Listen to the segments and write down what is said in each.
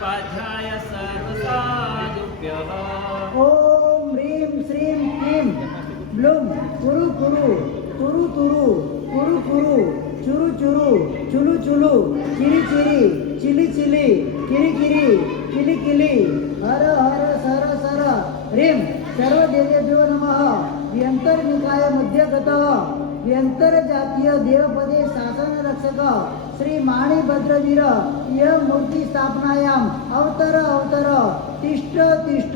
स्वाध्याय सर्वसाधुभ्यः। ओम ह्रीं श्रीं क्लीं ब्लूं कुरु कुरु तुरु तुरु कुरु कुरु चुरु चुरु चुलु चुलु चिरि चिरि चिलि चिलि किरि किरि किलि किलि हर हर सर सर ह्रीं सर्वदेवेभ्यो नमः। व्यंतरनिकाय मध्यगतः व्यंतर जातीय देवपदे शासन रक्षक श्री माणिभद्रवीर यह मूर्ति स्थापनायाम अवतर अवतर तिष्ठ तिष्ठ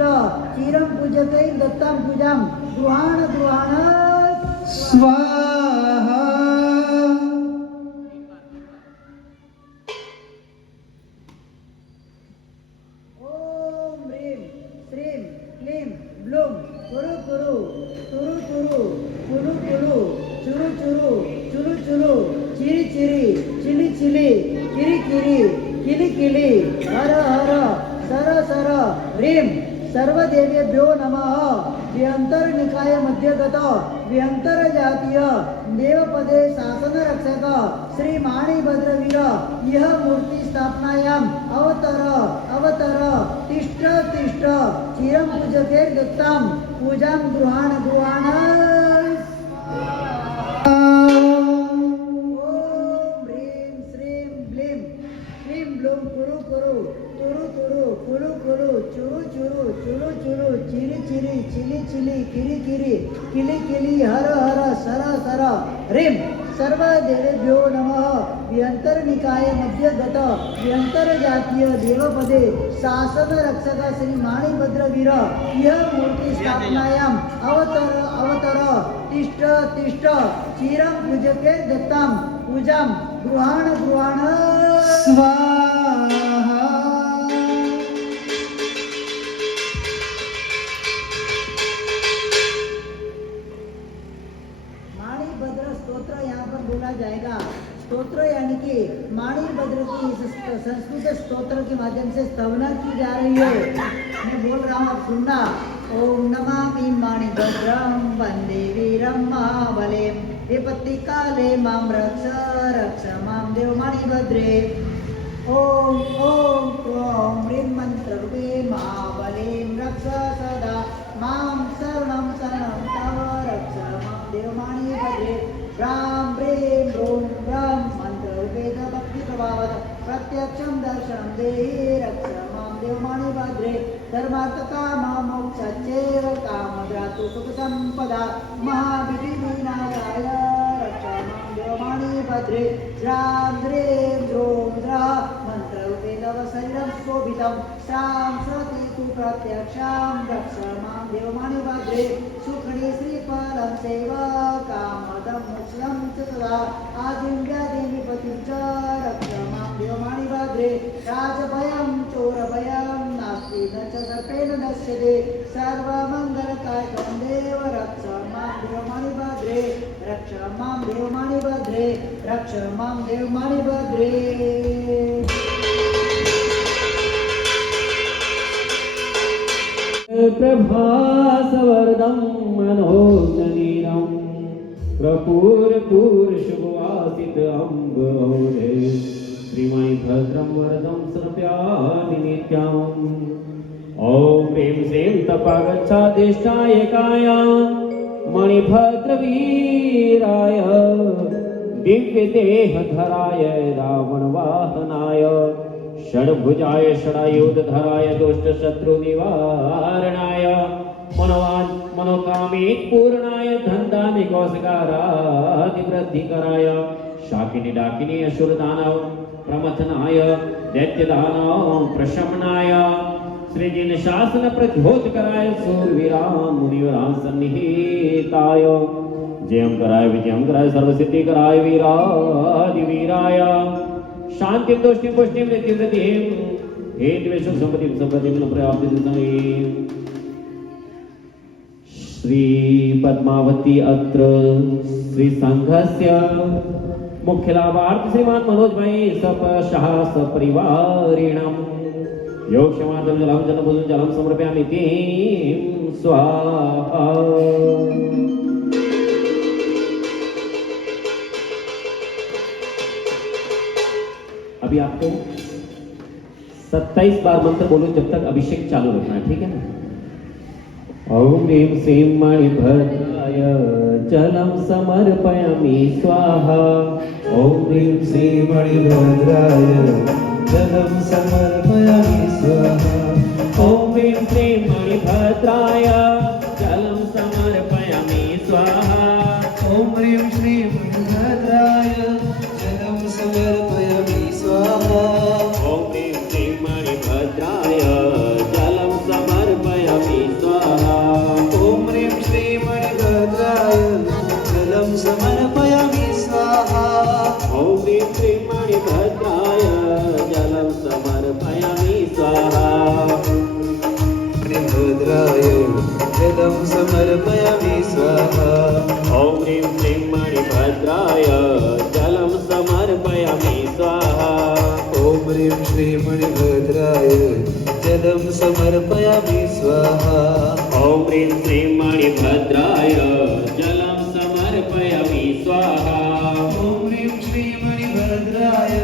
चिरं पूजकै दत्तां पूजां गृहाण गृहाण स्वाहा। ओम ह्रीं श्रीं क्लीं ब्लूं कुरु कुरु तुरु तुरु कुलु कुलु चुरु चुरु चुलु चुलु चिरि चिरि चिलि चिलि किरि किरि किलि किलि हर हर सर सर ह्रीं सर्वदेवेभ्यो नमः। व्यंतरनिकाय मध्यगत व्यंतर जातीय देवपदे शासन रक्षक श्री माणिभद्रवीर यह मूर्ति स्थापनायाम अवतर अवतर तिष्ठ तिष्ठ चिरं पूजके दत्तां पूजां गृहाण गृहाण कुरु कुरु तुरु तुरु कुलु कुलु चुरु चुरु चुलु चुलु चिरि चिरि चिलि चिलि किरि किरि किलि किलि हर हर सर सर ह्रीं सर्वदेवेभ्यो नमः। व्यंतरनिकाय मध्यगत व्यंतर जातीय देवपदे शासन रक्षक श्री माणिभद्रवीर यह मूर्ति स्थापनायाम अवतर अवतर तिष्ठ तिष्ठ चिरं पूजके दत्तां पूजां गृहाण गृहाण स्वाहा। माणिभद्र स्तोत्र यहाँ पर बोला जाएगा। स्तोत्र यानी कि माणिभद्र की इस संस्कृत स्तोत्र के माध्यम से स्तवना की जा रही है। मैं बोल रहा हूँ, आप सुनना। ओम नमामि माणिभद्रं वंदे वीरं महाबलें विपत्ति काले मां रक्ष रक्ष मां देव माणिभद्रे। ओम ओम क्रों ह्रीं मंत्ररूपे महाबलें रक्ष सदा मां शरणं शरणं तव रक्ष मां देव माणिभद्रे। राम ह्रीं ह्रूं ह्रं मंत्ररूपे भक्ति प्रभावत प्रत्यक्षं दर्शनं देहि रक्ष मां देव माणिभद्रे। धर्मार्थ काम मोक्षाच्चैव कामधातु सुख संपदा महाविधिविनाशाय रक्ष मां देव माणिभद्रे। राम ह्रीं ह्रूं ह्रः मंत्ररूपे तव शरीरं शोभितं श्रां श्रुति तु प्रत्यक्षां रक्ष मां देव माणिभद्रे। सुखणे श्रीफलं सेवकामदं मोक्षं च तदा आदिं व्याधिं विपत्तिं च रक्ष मां देव माणिभद्रे। राजभयं चोरभयं नास्ति न च सर्पेण नश्यते सर्वमङ्गलकायकं देव रक्ष मां देव माणिभद्रे। रक्ष मां देव माणिभद्रे रक्ष मां देव माणिभद्रे। प्रभासवरदं मनोजनीरं कर्पूरपूरशुभवासित अम्बोधे श्रीमणिभद्रं वरदं समर्पयामि नित्यम्। ॐ ह्रीं श्रीं तपागच्छाधिष्ठाय काय मणिभद्रवीराय दिव्यदेहधराय रावणवाहनाय षड्भुजाय षडायुधधराय दुष्टशत्रुनिवारणाय मनोकामी पूर्णाय धनधान्यकोशकाराधिवृद्धिकराय शाकिनी डाकिनी असुरदानव प्रमथनाय दैत्यदानव प्रशमनाय सृजन शासन प्रद्योतकराय सूरवीरां मुनिवरां सन्निहिताय जयं कराय विजयं कराय सर्वसिद्धिकराय वीरादिवीराय शांतिं तुष्टिं पुष्टिं नित्यं रतिं हेतुवेषु संपत्तिं संपत्तिं प्राप्तिं। श्री पद्मावती अत्र श्री संघस्य मुख्य लाभार्थी श्रीमान मनोज भाई सपशः सपरिवारेणं योगक्षमार्थं जलं जलभूतं जलं समर्पयामि तें स्वाहा। अभी आपको 27 बार मंत्र बोलो जब तक अभिषेक चालू रखना है, ठीक है ना। ओम ह्रीं श्रीं मणिभद्राय जलम समर्पयामि स्वाहा। ओम ह्रीं श्रीं मणिभद्राय जलं समर्पयामि स्वाहा। ओम ह्रीं श्रीं मणिभद्राय जलम समर्पयामि स्वाहा। ओम ह्रीं श्रीं मणिभद्राय जलं समर्पयामि स्वाहा। ओम ह्रीं श्रीं मणिभद्राय जलम समर्पयामि स्वाहा। ओम ह्रीं श्रीं मणिभद्राय जलं समर्पयामि स्वाहा। ओम ह्रीं श्रीं मणिभद्राय जलम समर्पयामि स्वाहा। मणिभद्राय जलं समर्पयामि स्वाहा। ओम ह्रीं श्रीं मणिभद्राय जलम समर्पयामि स्वाहा। ओम ह्रीं श्रीं मणिभद्राय जलं समर्पयामि स्वाहा। ओम ह्रीं श्रीं मणिभद्राय जलम समर्पयामि स्वाहा। ओम ह्रीं श्रीं मणिभद्राय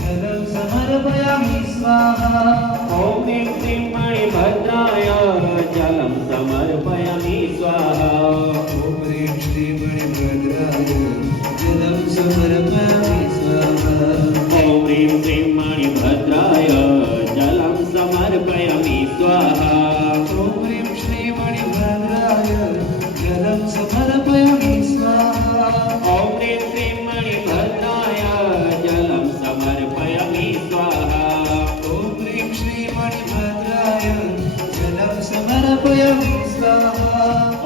जलं समर्पयामि स्वाहा। ओम ह्रीं श्रीं मणिभद्राय जलम समर्पयामि स्वाहा। ओम ह्रीं श्रीं मणिभद्राय जलं समर्पयामि स्वाहा। ओम ह्रीं श्रीं मणिभद्राय जलम समर्पयामि स्वाहा। ओम ह्रीं श्रीं मणिभद्राय जलं समर्पयामि स्वाहा। ओम ह्रीं श्रीं मणिभद्राय जलम समर्पयामि स्वाहा। ओम ह्रीं श्रीं मणिभद्राय जलं समर्पयामि स्वाहा।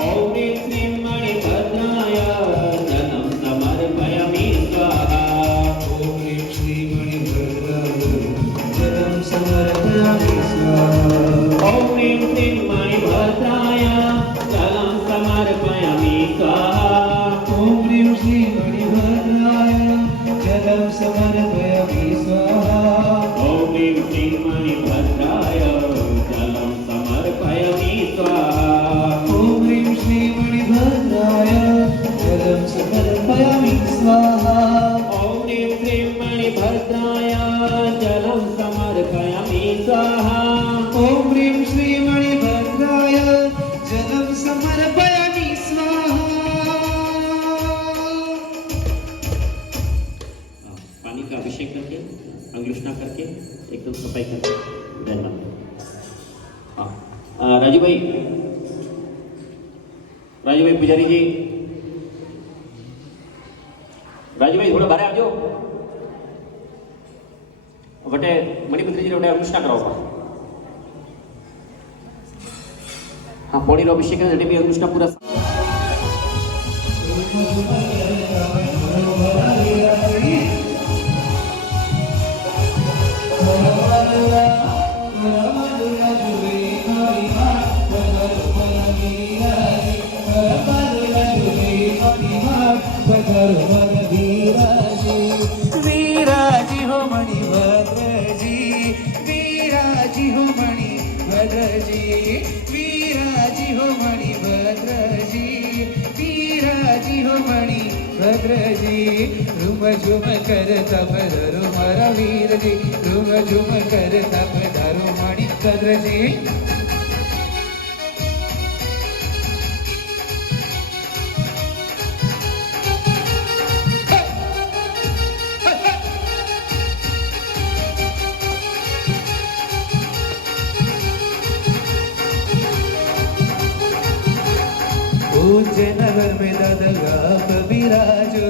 ओम ह्रीं श्रीं मणिभद्राय जलम समर्पयामि स्वाहा। ओम ह्रीं श्रीं मणिभद्राय जलं समर्पयामि स्वाहा। ओम ह्रीं श्रीं मणिभद्राय जलम समर्पयामि स्वाहा। ओम ह्रीं श्रीं मणिभद्राय जलं समर्पयामि स्वाहा। ओम ह्रीं श्रीं मणिभद्राय जलम समर्पयामि स्वाहा। ओम ह्रीं श्रीं मणिभद्राय जलं समर्पयामि स्वाहा। ओम ह्रीं श्रीं मणिभद्राय जलम समर्पयामि स्वाहा। ओम ह्रीं श्रीं मणिभद्राय जलं समर्पयामि स्वाहा। पानी का अभिषेक करके अंगुष्ठा करके एकदम सफाई करके धन्यवाद। राजू भाई पुजारी जी, राजू भाई थोड़ा बारे आ जाओ। वटे मणिपुत्री जी वटे अनुष्ठा कराओ। हाँ पोड़ी रो अभिषेक करने भी अनुष्ठा पूरा वीराजी हो मणिभद्रजी, वीराजी हो मणिभद्रजी, वीराजी हो मणिभद्रजी, वीराजी हो मणिभद्रजी। रुम झुम करता पधारो मारा वीरजी, रुम झुम करता पधारो मणिभद्रजी। उज्जैन नगर में दादा विराजो,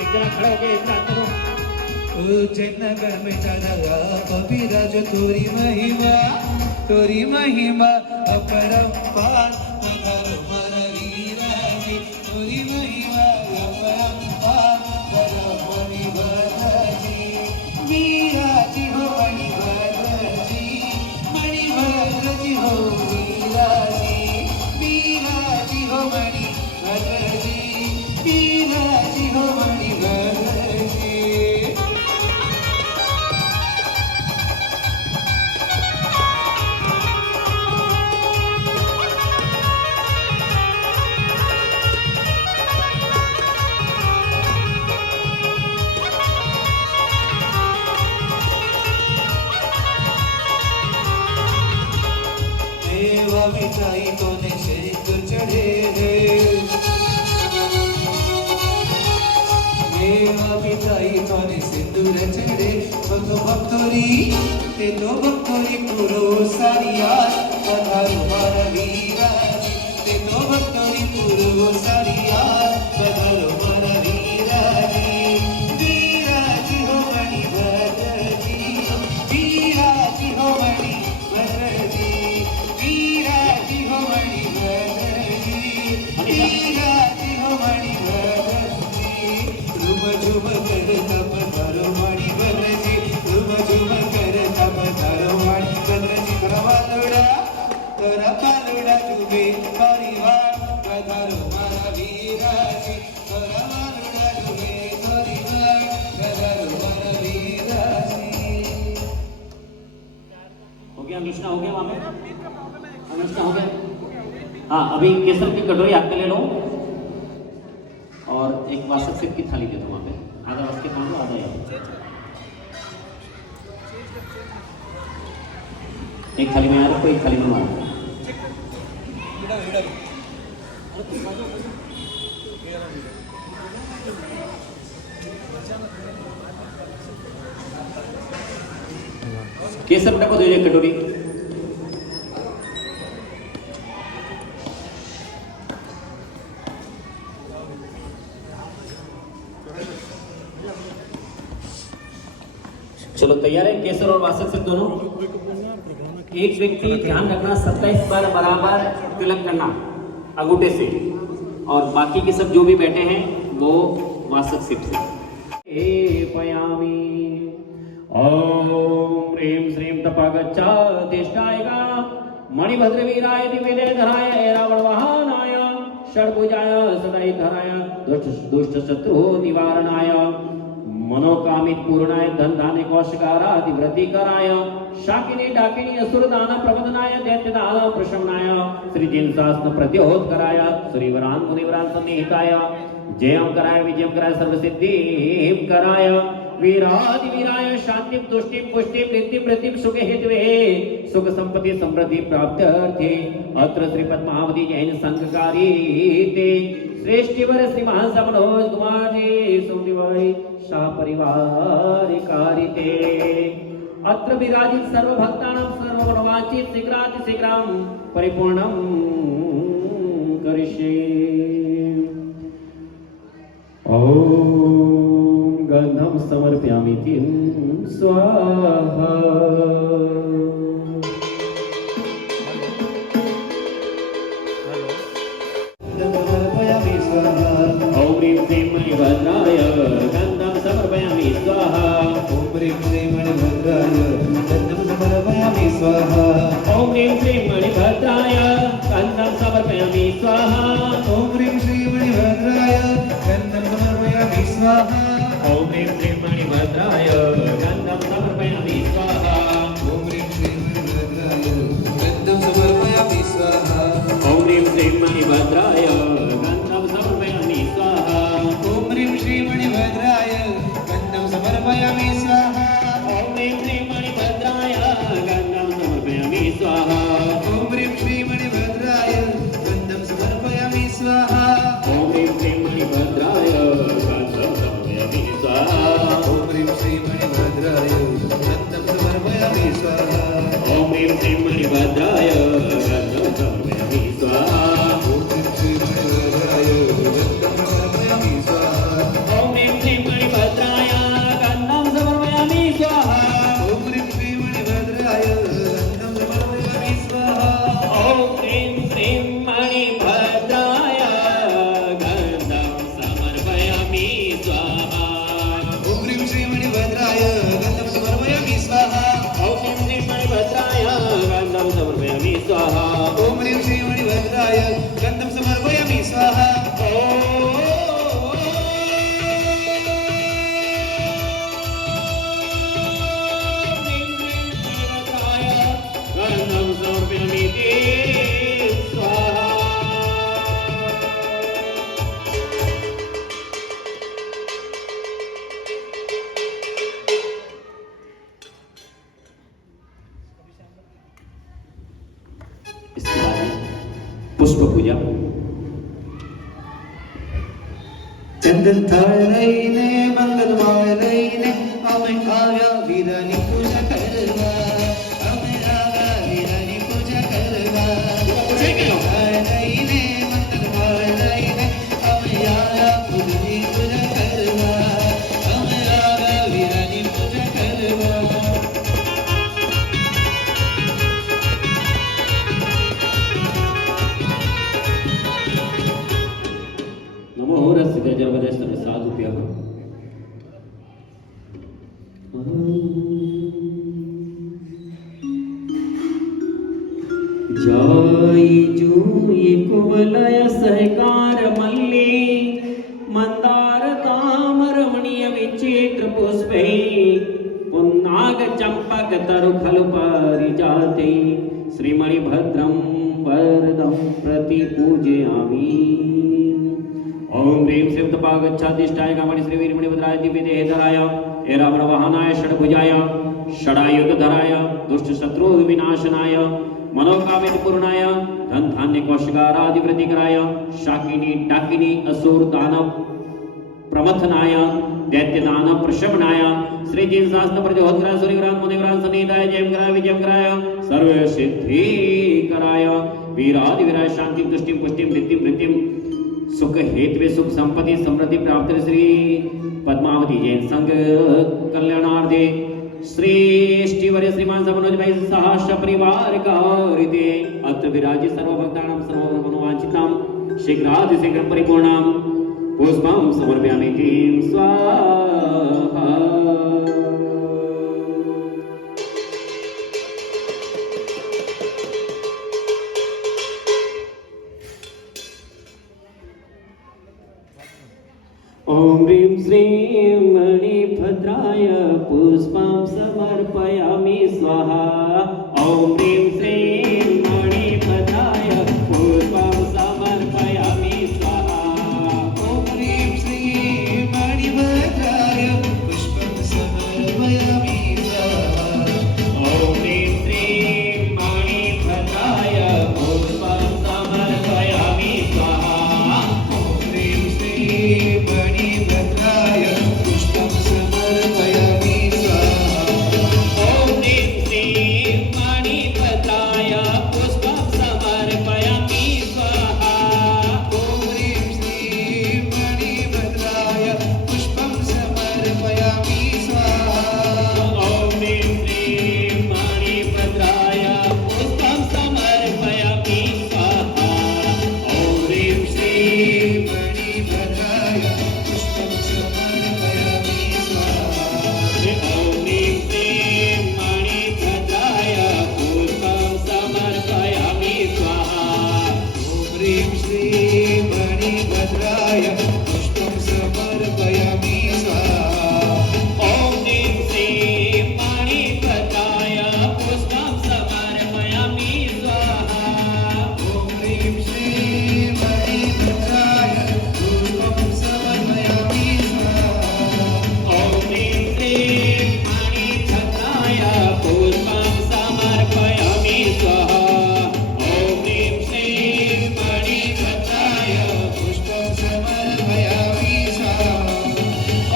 एक जना खड़ा हो गया इतना करो। उज्जैन नगर में दादा विराजो। तोरी महिमा अपरंपार पधारो मारा वीराजी। तोरी महिमा अपरंपार पधारो मणिभद्रजी। वीराजी हो मणिभद्रजी, मणिभद्रजी हो वीराजी, वीराजी हो मणिभद्रजी, वीराजी हो मणिभद्रजी। ભક્તોની તે તો ભક્તોની પૂરો સારી યાદ પધારો મારા વીરાજી તે તો ભક્તોની પૂરો સારી યાદ પધારો મારા વીરાજી વીરાજી હો મણિભદ્રજી વીરાજી હો મણિભદ્રજી વીરાજી હો મણિભદ્રજી વીરાજી હો મણિભદ્રજી રૂમ ઝુમ કરતા પધારો મણિભદ્રજી રૂમ ઝુમ કરતા પધારો મણિભદ્રજી તરા પાલુડા તુમે પરિવાર પધારો મારા વીરાજી તરા પાલુડા તુમે પરિવાર પધારો મારા વીરાજી हो गया अनुष्ठा हो गया वहाँ पे अनुष्ठा हो गया हाँ अभी केसर की कटोरी आपके ले लो और एक वासक सिर्फ की थाली दे दो वहाँ पे आधा रस के खाना आधा यार एक थाली में आ रखो एक थाली में वहाँ केसर बेटा को दे दे कटोरी चलो तैयार है केसर और वासक सिर्फ दोनों एक व्यक्ति ध्यान रखना 27 बार बराबर तिलक करना अंगूठे से और बाकी के सब जो भी बैठे हैं वो वासक सिर्फ से पयामी ओम ह्रीं श्रीं तपगच्छा तिष्ठायगा मणिभद्रवीराय दिव्यदे धराय ऐरावणवाहनाय षड्भुजाय सदायुधराय दुष्ट शत्रु निवारणाय मनोकामित पूर्णाय धन धान्य कौशकारादि वृद्धि कराय शाकिनी डाकिनी असुर दान प्रबंधनाय दैत्य दान प्रशमनाय श्री जिन शासन प्रत्योत कराय श्रीवरान मुनिवरान सन्निहिताय जयम कराय विजयम कराय सर्वसिद्धिम कराय वीरादि वीराय शांति तुष्टि पुष्टि प्रीति प्रति सुख हेतवे सुख संपत्ति समृद्धि प्राप्त्यर्थे अत्र श्री पद्मावती जैन संघकारी ते श्रेष्ठीवर श्री महासभ मनोज कुमार जी सोमदिवाई शाह परिवार कारिते अत्र विराजित सर्व भक्तानां सर्व मनोवांछित शीघ्राति शीघ्रं परिपूर्णं करिष्ये ओम गंधं समर्पयामि तिं स्वाहा ओम ह्रीं श्रीं मणिभद्राय गन्धं समर्पयामि स्वाहा ओम ह्रीं श्रीं मणिभद्राय गन्धं समर्पयामि स्वाहा ओम ह्रीं श्रीं मणिभद्राय गन्धं समर्पयामि स्वाहा ओम ह्रीं श्रीं मणिभद्राय गन्धं समर्पयामि स्वाहा ओम ह्रीं श्रीं मणिभद्राय गन्धं समर्पयामि स्वाहा ओम ह्रीं श्रीं मणिभद्राय गन्धं समर्पयामि स्वाहा ओम ह्रीं श्रीं मणिभद्राय गन्धं समर्पयामि स्वाहा ओम ह्रीं श्रीं मणिभद्राय गन्धं समर्पयामि स्वाहा ओम ह्रीं श्रीं मणिभद्राय गन्धं समर्पयामि स्वाहा ओम ह्रीं श्रीं मणिभद्राय गन्धं समर्पयामि स्वाहा ओम ह्रीं श्रीं मणिभद्राय गन्धं समर्पयामि स्वाहा ओम ह्रीं श्रीं मणिभद्राय गन्धं समर्पयामि स्वाहा ओम ह्रीं श्रीं मणिभद्राय गन्धं समर्पयामि स्वाहा ओम ह्रीं श्रीं मणिभद्राय गन्धं समर्पयामि स्वाहा ओम ह्रीं श्रीं मणिभद्राय गन्धं समर्पयामि स्वाहा ओम ह्रीं श्रीं मणिभद्राय गन्धं समर्पयामि स्वाहा ओम ह्रीं श्रीं मणिभद्राय गन्धं समर्पयामि स्वाहा ओम ह्रीं श्रीं मणिभद्राय गन्धं समर्पयामि स्वाहा ओम ह्रीं श्रीं मणिभद्राय गन्धं समर्पयामि स्वाहा ओम ह्रीं श्रीं मणिभद्राय गन्धं समर्पयामि स्वाहा गन्धं समर्पयामि स्वाहा इसके बाद पुष्प पूजा ચંદન થાળ લઈને મંગલમાળ લઈને અમે આવ્યા વીરાની પૂજા भ्यः जाई जूई कुवलय सहकार मल्ली मंदार ताम रमणीय विचित्र पुष्पे पुन्नाग चंपक तरु खलु परिजाते श्रीमणि भद्रं वरदं प्रति पूजयामि। ओम ह्रीं श्रीं तपागच्छादिष्टाय कामणि श्री वीरमणि भद्राय दिव्य देहधराय एरावण वाहनाय षड्भुजाय षडायुधधराय दुष्ट शत्रु विनाशनाय मनोकामित पूर्णाय धन धान्य कौशगारादि वृद्धिकराय शाकिनी डाकिनी असुर दानव प्रमथनाय दैत्य दानव प्रशमनाय श्री जिन शास्त्र प्रजोत्रा सूर्यग्राम मुनिग्राम सनिधाय जयम कराय विजयम कराय सर्व सिद्धि कराय वीरादि वीराय शांति तुष्टि पुष्टि वृद्धि वृद्धि सुख हेतु सुख संपत्ति समृद्धि प्राप्त श्री पद्मावती जैन संघ कल्याणार्थे श्री श्रीवर्य श्रीमान समनोज भाई सहस्र परिवार का हृदय अत्र विराजित सर्व भक्तानां सर्व मनोवांछितां शीघ्राति शीघ्रं परिपूर्णां पुष्पं समर्पयामि तीं स्वाहा। ओम ह्रीं श्रीं मणिभद्राय पुष्पं समर्पयामि स्वाहा। ओम ह्रीं श्रीं मणिभद्राय पुष्पं समर्पयामि स्वाहा। ओम ह्रीं श्रीं मणिभद्राय पुष्पं समर्पयामि स्वाहा। ओम ह्रीं श्रीं मणिभद्राय पुष्पं समर्पयामि स्वाहा। ओम ह्रीं श्रीं मणिभद्राय पुष्पं समर्पयामि स्वाहा। ओम ह्रीं श्रीं मणिभद्राय पुष्पं समर्पयामि स्वाहा। ओम ह्रीं श्रीं मणिभद्राय पुष्पं समर्पयामि स्वाहा। ओम ह्रीं श्रीं मणिभद्राय पुष्पं समर्पयामि स्वाहा। ओम ह्रीं श्रीं मणिभद्राय पुष्पं समर्पयामि स्वाहा। ओम ह्रीं श्रीं मणिभद्राय पुष्पं समर्पयामि स्वाहा। ओम ह्रीं श्रीं मणिभद्राय पुष्पं समर्पयामि स्वाहा। ओम ह्रीं श्रीं मणिभद्राय पुष्पं समर्पयामि स्वाहा। ओम ह्रीं श्रीं मणिभद्राय पुष्पं समर्पयामि स्वाहा। ओम ह्रीं श्रीं मणिभद्राय पुष्पं समर्पयामि स्वाहा। ओम ह्रीं श्रीं मणिभद्राय पुष्पं समर्पयामि स्वाहा।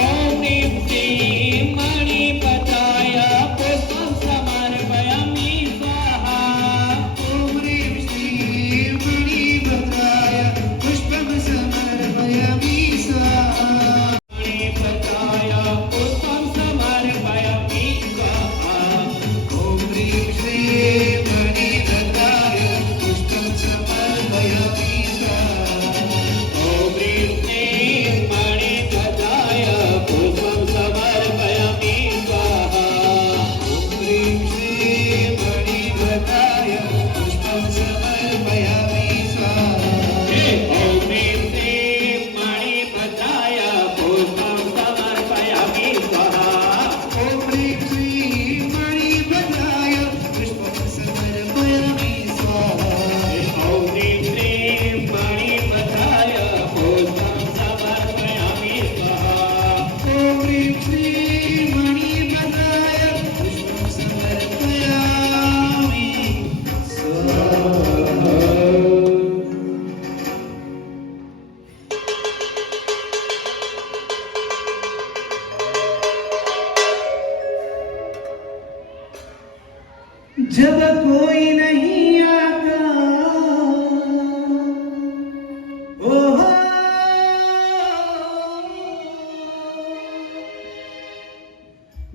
ओम ह्रीं श्रीं मणिभद्राय पुष्पं समर्पयामि स्वाहा। ओम ह्रीं श्रीं मणिभद्राय पुष्पं समर्पयामि स्वाहा। मणिभद्राय पुष्पं समर्पयामि स्वाहा। ओम ह्रीं श्रीं मणिभद्राय पुष्पं समर्पयामि स्वाहा। ओम ह्रीं श्रीं मणिभद्राय पुष्पं समर्पयामि स्वाहा। ओम ह्रीं श्रीं मणिभद्राय पुष्पं समर्पयामि स्वाहा। ओम ह्रीं श्रीं मणिभद्राय पुष्पं समर्पयामि स्वाहा। ओम ह्रीं श्रीं मणिभद्राय पुष्पं समर्पयामि स्वाहा। ओम ह्रीं श्रीं मणिभद्राय पुष्पं समर्पयामि स्वाहा। ओम ह्रीं श्रीं मणिभद्राय पुष्पं समर्पयामि स्वाहा। जब कोई नहीं आता ओह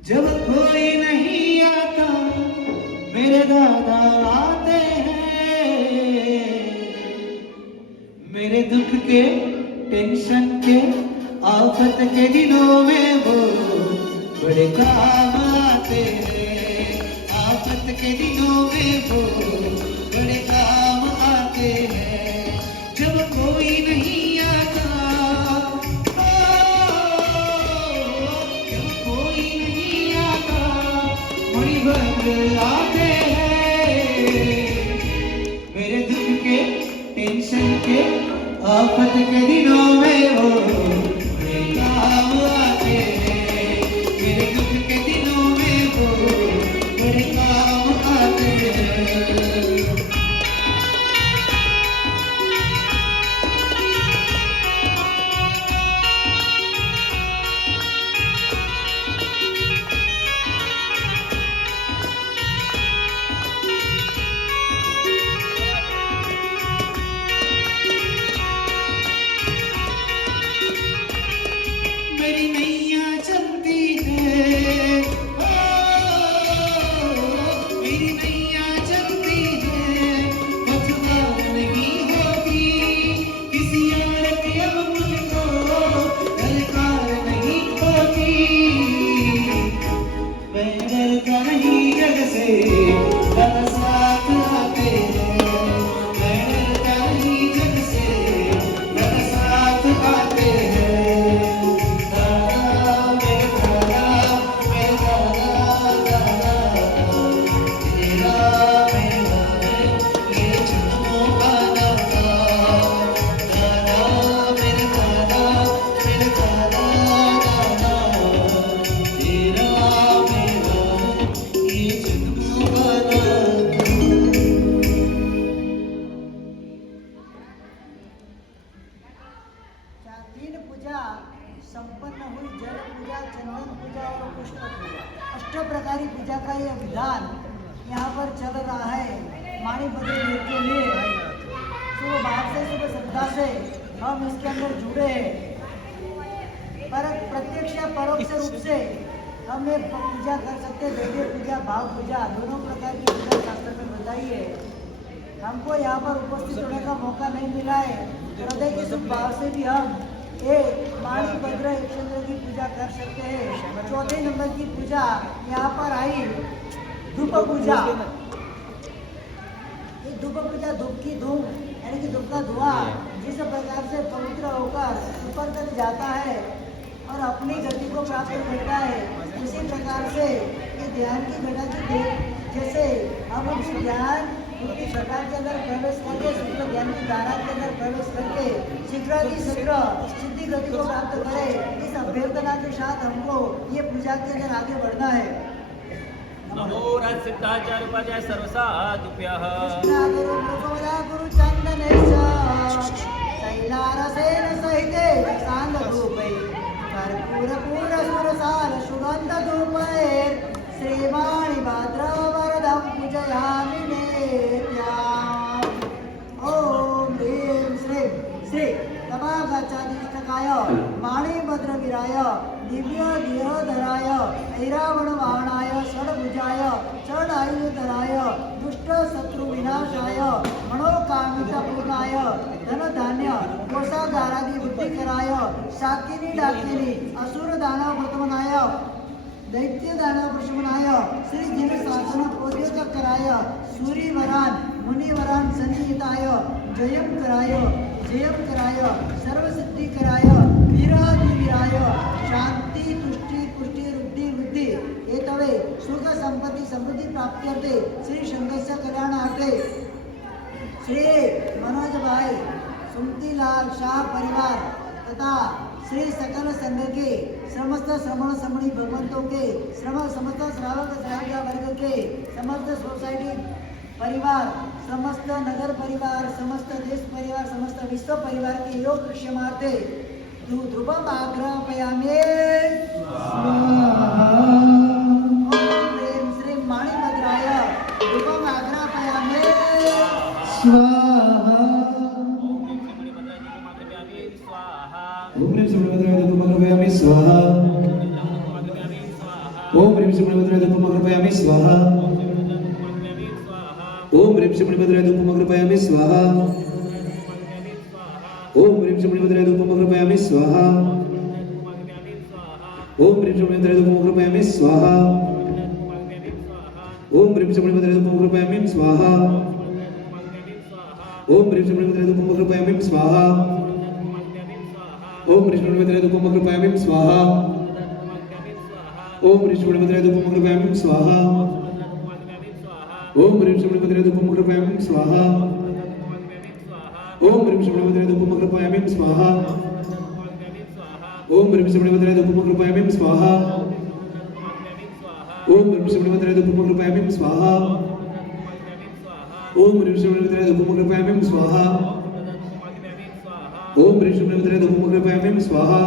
जब कोई नहीं आता मेरे दादा आते हैं। मेरे दुख के टेंशन के आफत के दिनों में वो बड़े काम आते हैं। आफत के दिनों में वो बड़े काम आते हैं। जब कोई नहीं आता, जब कोई नहीं आता, बड़ी भर आते हैं। मेरे दुख के, टेंशन के, आफत के दिनों में वो बड़े काम आते हैं। मेरे दुख के दिनों में वो बड़े काम आते हैं। मेरी नैया चलती है, मेरी नैया चलती है, पछतावा नहीं होती। किसी और के अब मुझको दरकार नहीं होती। मैं डरता नहीं जग से, दादा साथ आते हैं। मैं डरता नहीं जग से, दादा साथ आते हैं। तीन पूजा संपन्न हुई, जल पूजा, चंदन पूजा और पुष्प पूजा। अष्ट प्रकारी पूजा का यह विधान यहाँ पर चल रहा है। माणी बद्री के लिए सुबह भाव से, सुबह श्रद्धा से हम इसके अंदर जुड़े हैं। पर प्रत्यक्ष या परोक्ष रूप से हम ये पूजा कर सकते हैं। वैद्य पूजा, भाव पूजा, दोनों प्रकार की पूजा शास्त्र में बताई है। हमको यहाँ पर उपस्थित होने का मौका नहीं मिला है। हृदय के शुभ भाव से भी हम माणी भद्र चंद्र की पूजा कर सकते हैं। चौथे नंबर की पूजा यहाँ पर आई धूप पूजा। ये धूप पूजा, धूप की धूम यानी कि धूप का धुआं जिस प्रकार से पवित्र होकर ऊपर तक जाता है और अपनी गति को प्राप्त करता है, उसी प्रकार से ये ध्यान की घटा की जैसे हम अपनी ध्यान उनकी घटा के अंदर प्रवेश करके, शुक्ल ज्ञान की धारा के अंदर प्रवेश करके शीघ्र सिद्धि गति को प्राप्त करें। इस अभ्यर्थना के साथ हमको ये पूजा के अंदर आगे बढ़ना है। नमो सिद्धाचार्य उपाध्याय सर्वसाधुभ्यः। गुरु चंदनेश शैलारसेन सहिते सान्धधूपै कर्पूर सुरसार सुगंध धूपै श्रीवाणी भाद्रवरदं पूजयामि नित्याम्। ओम ह्रीं श्रीं श्री तमागच्छाधिष्ठकाय माणिभद्रवीराय दिव्य देहधराय ऐरावणवाहनाय षड्भुजाय षडायुधराय दुष्ट शत्रु विनाशाय मनोकामितपूर्णाय धन धान्य कोषागारादि बुद्धिकराय शाकिनी डाकिनी असुर दानव वर्तमानाय दैत्य दानव प्रशमनाय श्री जिन शासन प्रोद्योजक कराय सूर्यवरान मुनिवरान सन्निहिताय जयम कराय सर्वसिद्धि कराय वीराधिवीराय शांति तुष्टि पुष्टि रुद्धि बुद्धि एतवे सुख संपत्ति समृद्धि प्राप्त्यर्थे श्री शंकरस्य कल्याणार्थे श्री मनोज भाई सुमतीलाल शाह परिवार तथा श्री सकल संघ के समस्त श्रमण श्रमणी भगवंतों के समस्त श्रावक श्राविका वर्ग के समस्त सोसाइटी परिवार, समस्त नगर परिवार, समस्त देश परिवार, समस्त विश्व परिवार के योग क्षमार्थे ध्रुवम आग्रहपयामि। ओम ह्रीं श्रीं माणिभद्राय ध्रुवम आग्रहपयामि। स्वाहा। ओम ह्रीं सुमणिभद्राय धूपमग्रपयामि स्वाहा। ओम ह्रीं सुमणिभद्राय धूपमग्रपयामि स्वाहा। ओम ह्रीं सुमणिभद्राय धूपमग्रपयामि स्वाहा। ओम ह्रीं सुमणिभद्राय धूपमग्रपयामि स्वाहा। ओम ह्रीं श्रीं मणिमन्त्रे धूपं कृपयामि स्वाहा ओम ह्रीं श्रीं मणिमन्त्रे धूपं कृपयामि स्वाहा ओम ह्रीं श्रीं मणिमन्त्रे धूपं कृपयामि स्वाहा ओम ह्रीं श्रीं मणिमन्त्रे धूपं कृपयामि स्वाहा ओम ह्रीं श्रीं मणिमन्त्रे धूपं कृपयामि स्वाहा ओम ह्रीं श्रीं मणिमन्त्रे धूपं कृपयामि स्वाहा ओम ह्रीं श्रीं मणिमन्त्रे धूपं कृपयामि स्वाहा ओम ह्रीं श्रीं मणिमन्त्रे धूपं कृपयामि स्वाहा ओम ह्रीं श्रीं मणिमन्त्रे धूपं कृपयामि स्वाहा ओम ह्रीं श्रीं मणिमन्त्रे धूपं कृपयामि स्वाहा ओम ह्रीं श्रीं मणिमन्त्रे धूपं कृपयामि स्वाहा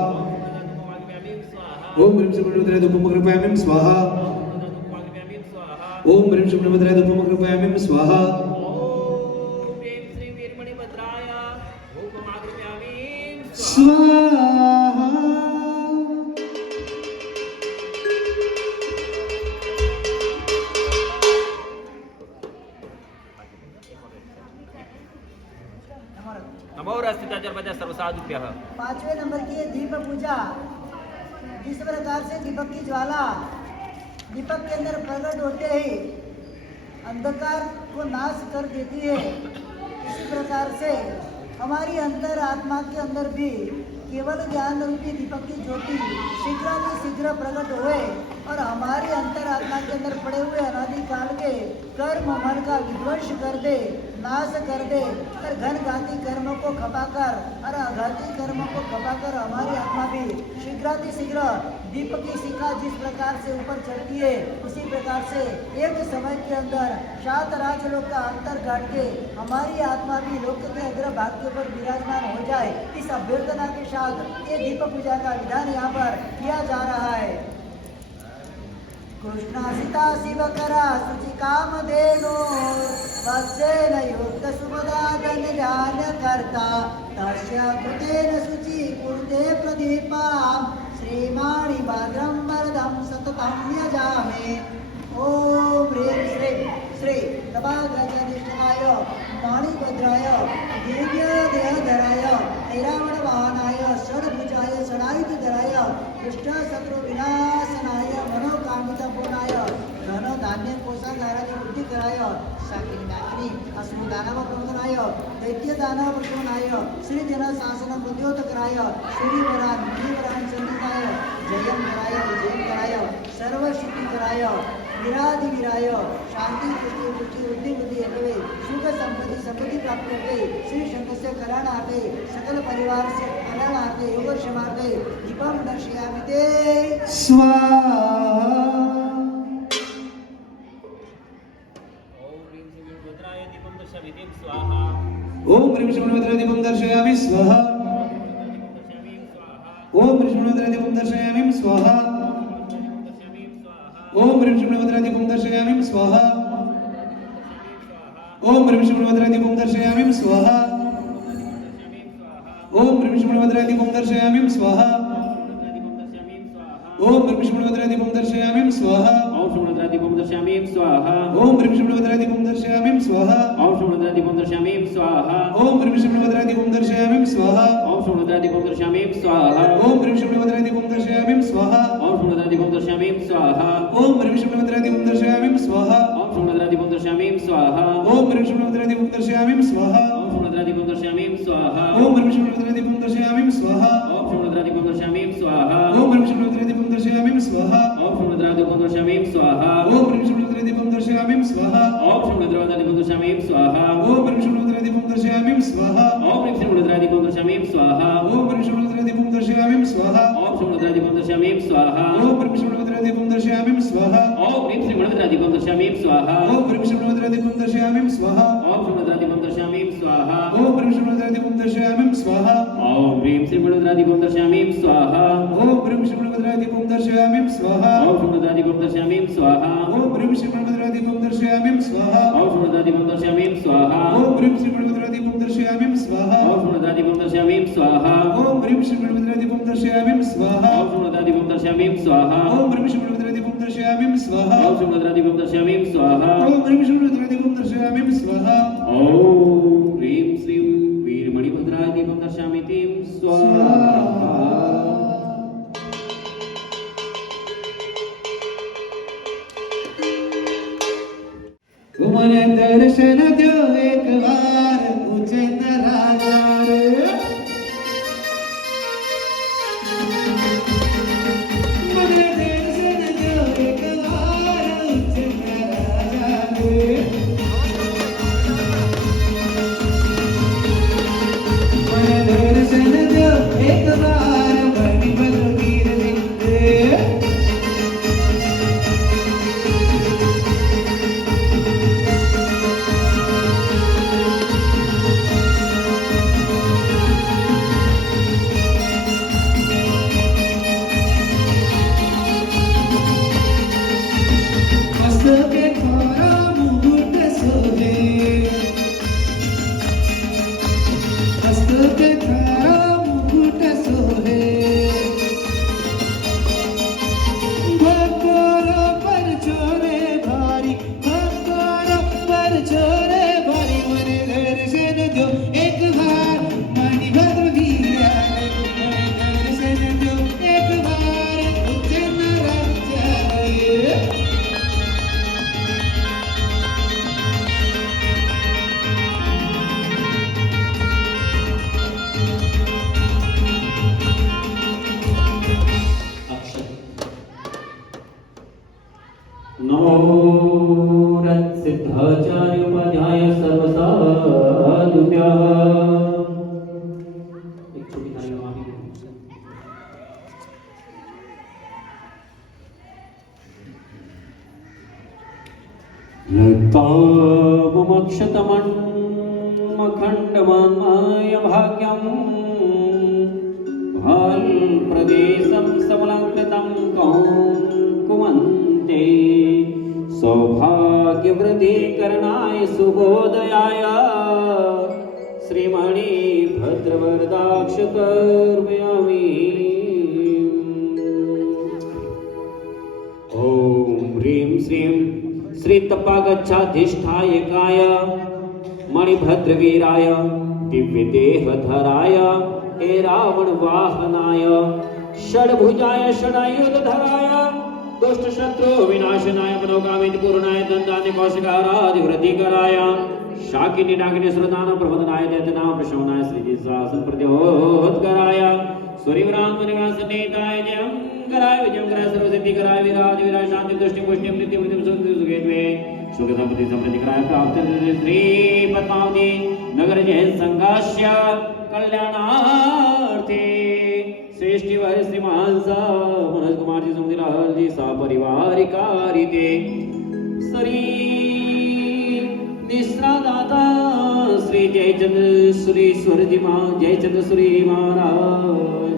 ओम ह्रीं श्रीं मणिमन्त्रे धूपं कृपयामि स्वाहा ओम ह्रीं श्रीं मणिमन्त्रे धूपं कृपयामि स्वाहा स्वाहा नमोरस्तिताचर्वजा सर्व साधुभ्यः। 5वें नंबर की है दीप पूजा। जिस प्रकार से दीपक की ज्वाला दीपक के अंदर प्रकट होते ही अंधकार को नाश कर देती है, इसी प्रकार से हमारी अंतर आत्मा के अंदर भी केवल ज्ञान रूपी दीपक की ज्योति शीघ्र प्रकट हुए और हमारी अंतर आत्मा के अंदर पड़े हुए अनादि काल के कर्म मन का विध्वंस कर दे, नाश कर दे और घन घाती कर्मों को खपाकर और अघाती कर्मों को खपाकर हमारी आत्मा भी शीघ्र दीप की शिखा जिस प्रकार से ऊपर चढ़ती है, उसी प्रकार से एक समय के अंदर 7 राजलोक का अंतर काट के हमारी आत्मा भी लोक के अग्र भाग के ऊपर विराजमान हो जाए, इस अभ्यर्थना के साथ ये दीप पूजा का विधान यहाँ पर किया जा रहा है। कृष्णा सीता शिव करा शुचि काम धेनो वत्सेन युक्त सुभद्रा धन ध्यान करता तस्य कृतेन शुचि कुरुते प्रदीपां श्रीमाणि भद्रं वरदं सततं यजामे। ओम ह्रीं श्रीं श्री तवागजनिष्ठाय मणिभद्राय दिव्य देहधराय ऐरावण वाहनाय षड्भुजाय षडायुधधराय दुष्ट शत्रु विनाशनाय मनोकामित पूर्णाय धन धान्य कोशागाराची वृद्धि कराय शाकिनी नाकिनी असुर दानव प्रमुखनाय दैत्य दानव प्रमुखनाय श्री जन शासन प्रद्योत कराय श्रीवरान मुनिवरान संगीताय जयम कराय विजयम कराय सर्व सिद्धि कराय विराधिवीराय शांति पुष्टि वृद्धि हेतवे सुख संपत्ति प्राप्त होते श्री शंकर से कल्याणार्थे सकल परिवार से कल्याणार्थे योग क्षमार्थे दीपम दर्शयामि ते स्वाहा ओम ह्रीं श्रीं मणिमन्त्रे दीपं दर्शयामि स्वाहा ओम ह्रीं श्रीं मणिमन्त्रे दीपं दर्शयामि स्वाहा ओम ह्रीं श्रीं मणिमन्त्रे दीपं दर्शयामि स्वाहा ओम ह्रीं श्रीं मणिमन्त्रे दीपं दर्शयामि स्वाहा ओम ह्रीं श्रीं मणिमन्त्रे दीपं दर्शयामि स्वाहा ओम ह्रीं श्रीं मणिमन्त्रे दीपं दर्शयामि स्वाहा ओम श्रीमद्रा दीपं दर्शयामि स्वाहा ओम ह्रीं श्रीं मणिमन्त्रे दीपं दर्शयामि स्वाहा ओम श्रीमद्रा दीपं दर्शयामि स्वाहा ओम ह्रीं श्रीं मणिमन्त्रे दीपं दर्शयामि स्वाहा ओम श्रीमद्रा दीपं दर्शयामि स्वाहा ओम ह्रीं श्रीं मणिमन्त्रे दीपं दर्शयामि स्वाहा ओम श्रीमद्रा दीपं दर्शयामि स्वाहा ओम ह्रीं श्रीं मणिमन्त्रे दीपं दर्शयामि स्वाहा ओम श्रीमद्रा दीपं दर्शयामि स्वाहा ओम ह्रीं श्रीं मणिमन्त्रे दीपं दर्शयामि स्वाहा ओम श्रीमद्रा दीपं दर्शयामि स्वाहा ओम ह्रीं श्रीं मणिमन्त्रे दीपं दर्शयामि स्वाहा ओम श्रीमद्रा दीपं दर्शयामि स्वाहा ओम ह्रीं श्रीं मणिमन्त्रे दीपं दर्शयामि स्वाहा ओम श्रीमद्रा दीपं दर्शयामि स्वाहा ओम ह्रीं श्रीं मणिमन्त्रे दीपं दर्शयामि स्वाहा ओम श्रीमद्रा दीपं दर्शयामि स्वाहा ओम ह्रीं श्रीं मणिमन्त्रे दीपं दर्शयामि स्वाहा ओम श्रीमद्रा दीपं दर्शयामि स्वाहा ओम ह्रीं श्रीं मणिमन्त्रे दीपं दर्शयामि स्वाहा ओम श्रीमद्रा दीपं दर्शयामि स्वाहा ओम ह्रीं श्रीं मणिमन्त्रे दीपं दर्शयामि स्वाहा ओम श्रीमद्रा दीपं दर्शयामि स्वाहा ओम ह्रीं श्रीं मणिमन्त्रे दीपं दर्शयामि स्वाहा ओम श्रीमद्रा दीपं दर्शयामि स्वाहा ओम ह्रीं श्रीं मणिमन्त्रे दीपं दर्शयामि स्वाहा ओम श्रीमद्रा दीपं दर्शयामि स्वाहा ओम ह्रीं श्रीं मणिमन्त्रे दीपं दर्शयामि स्वाहा ओम श्रीमद्रा दीपं दर्शयामि स्वाहा ओम ह्रीं श्रीं मणिमन्त्रे दीपं दर्शयामि स्वाहा ओम श्रीमद्रा दीपं दर्शयामि स्वाहा ओम ह्रीं श्रीं मणिमन्त्रे दीपं दर्शयामि स्वाहा ओम श्रीमद्रा दीपं दर्शयामि स्वाहा ओम ह्रीं श्रीं मणिमन्त्रे दीपं दर्शयामि स्वाहा ओम श्रीमद्रा दीपं दर्शयामि स्वाहा ओम ह्रीं श्रीं मणिमन्त्रे दीपं दर्शयामि स्वाहा ओम श्रीमद्रा दीपं दर्शयामि स्वाहा ओम ह्रीं श्रीं मणिमन्त्रे दीपं दर्शयामि स्वाहा ओम ह्रीं श्रीं वीरमणिभद्राय दीपं दर्शयामि तीं स्वाहा મને દર્શન દો એક વાર ઉજ્જૈન રાજા રે મને દર્શન દો એક વાર ઉજ્જૈન રાજા રે મને દર્શન દો એક વાર મણિભદ્ર વીર રે મસ્તકે ખોરા મુગુટ સોહે મસ્તકે ખોરા મુગુટ સોહે ભક્તોરો પર ચોરે ભારી ભક્તોરો પર ચોરે ભારી મને દર્શન દો એક વાર મણિભદ્ર વીરા મને દર્શન દો એક વાર ઉજ્જૈન રાજા नमो सिद्धाचार्य उपाध्याय सर्वसाधुभ्यः एक छोटी थाली में माफी लतामक्षतमन्मखण्डमान्माय भाग्यम् भाल प्रदेशं समलङ्कृतं कौकुमन्ते सौभाग्यवृद्धिकरणाय सुबोधयाय श्रीमणि भद्रवरदाक्ष कर्मयामि ॐ ह्रीं श्रीं श्री तपागच्छाधिष्ठायकाय मणिभद्रवीराय दिव्यदेहधराय हे रावण वाहनाय षड्भुजाय षडायुधधराय दुष्ट शत्रु विनाशनाय मनोकामित पूर्णाय दंडानि कौशिकारादि वृद्धिकराय शाकिनी डाकिनी सुरदान प्रबोधनाय दैत्यनाम प्रशमनाय श्रीजी शासन प्रद्योतकराय सूर्यवराम मुनिवासनेताय जयं कराय विजयं कराय सर्वसिद्धि कराय विराज विराज शांति दृष्टि पुष्टि नित्य मुक्ति सुखि सुखेत्वे सुख संपत्ति समृद्धि कराय प्राप्त श्री पद्मावती नगर जय संघास्य कल्याणार्थे श्रेष्ठी वाले श्रीमान सा मनोज कुमार जी सुंदर जी सा परिवारिकारिते श्री निश्रादाता श्री जयचंद्र श्री सूर्य मां जयचंद्र श्री महाराज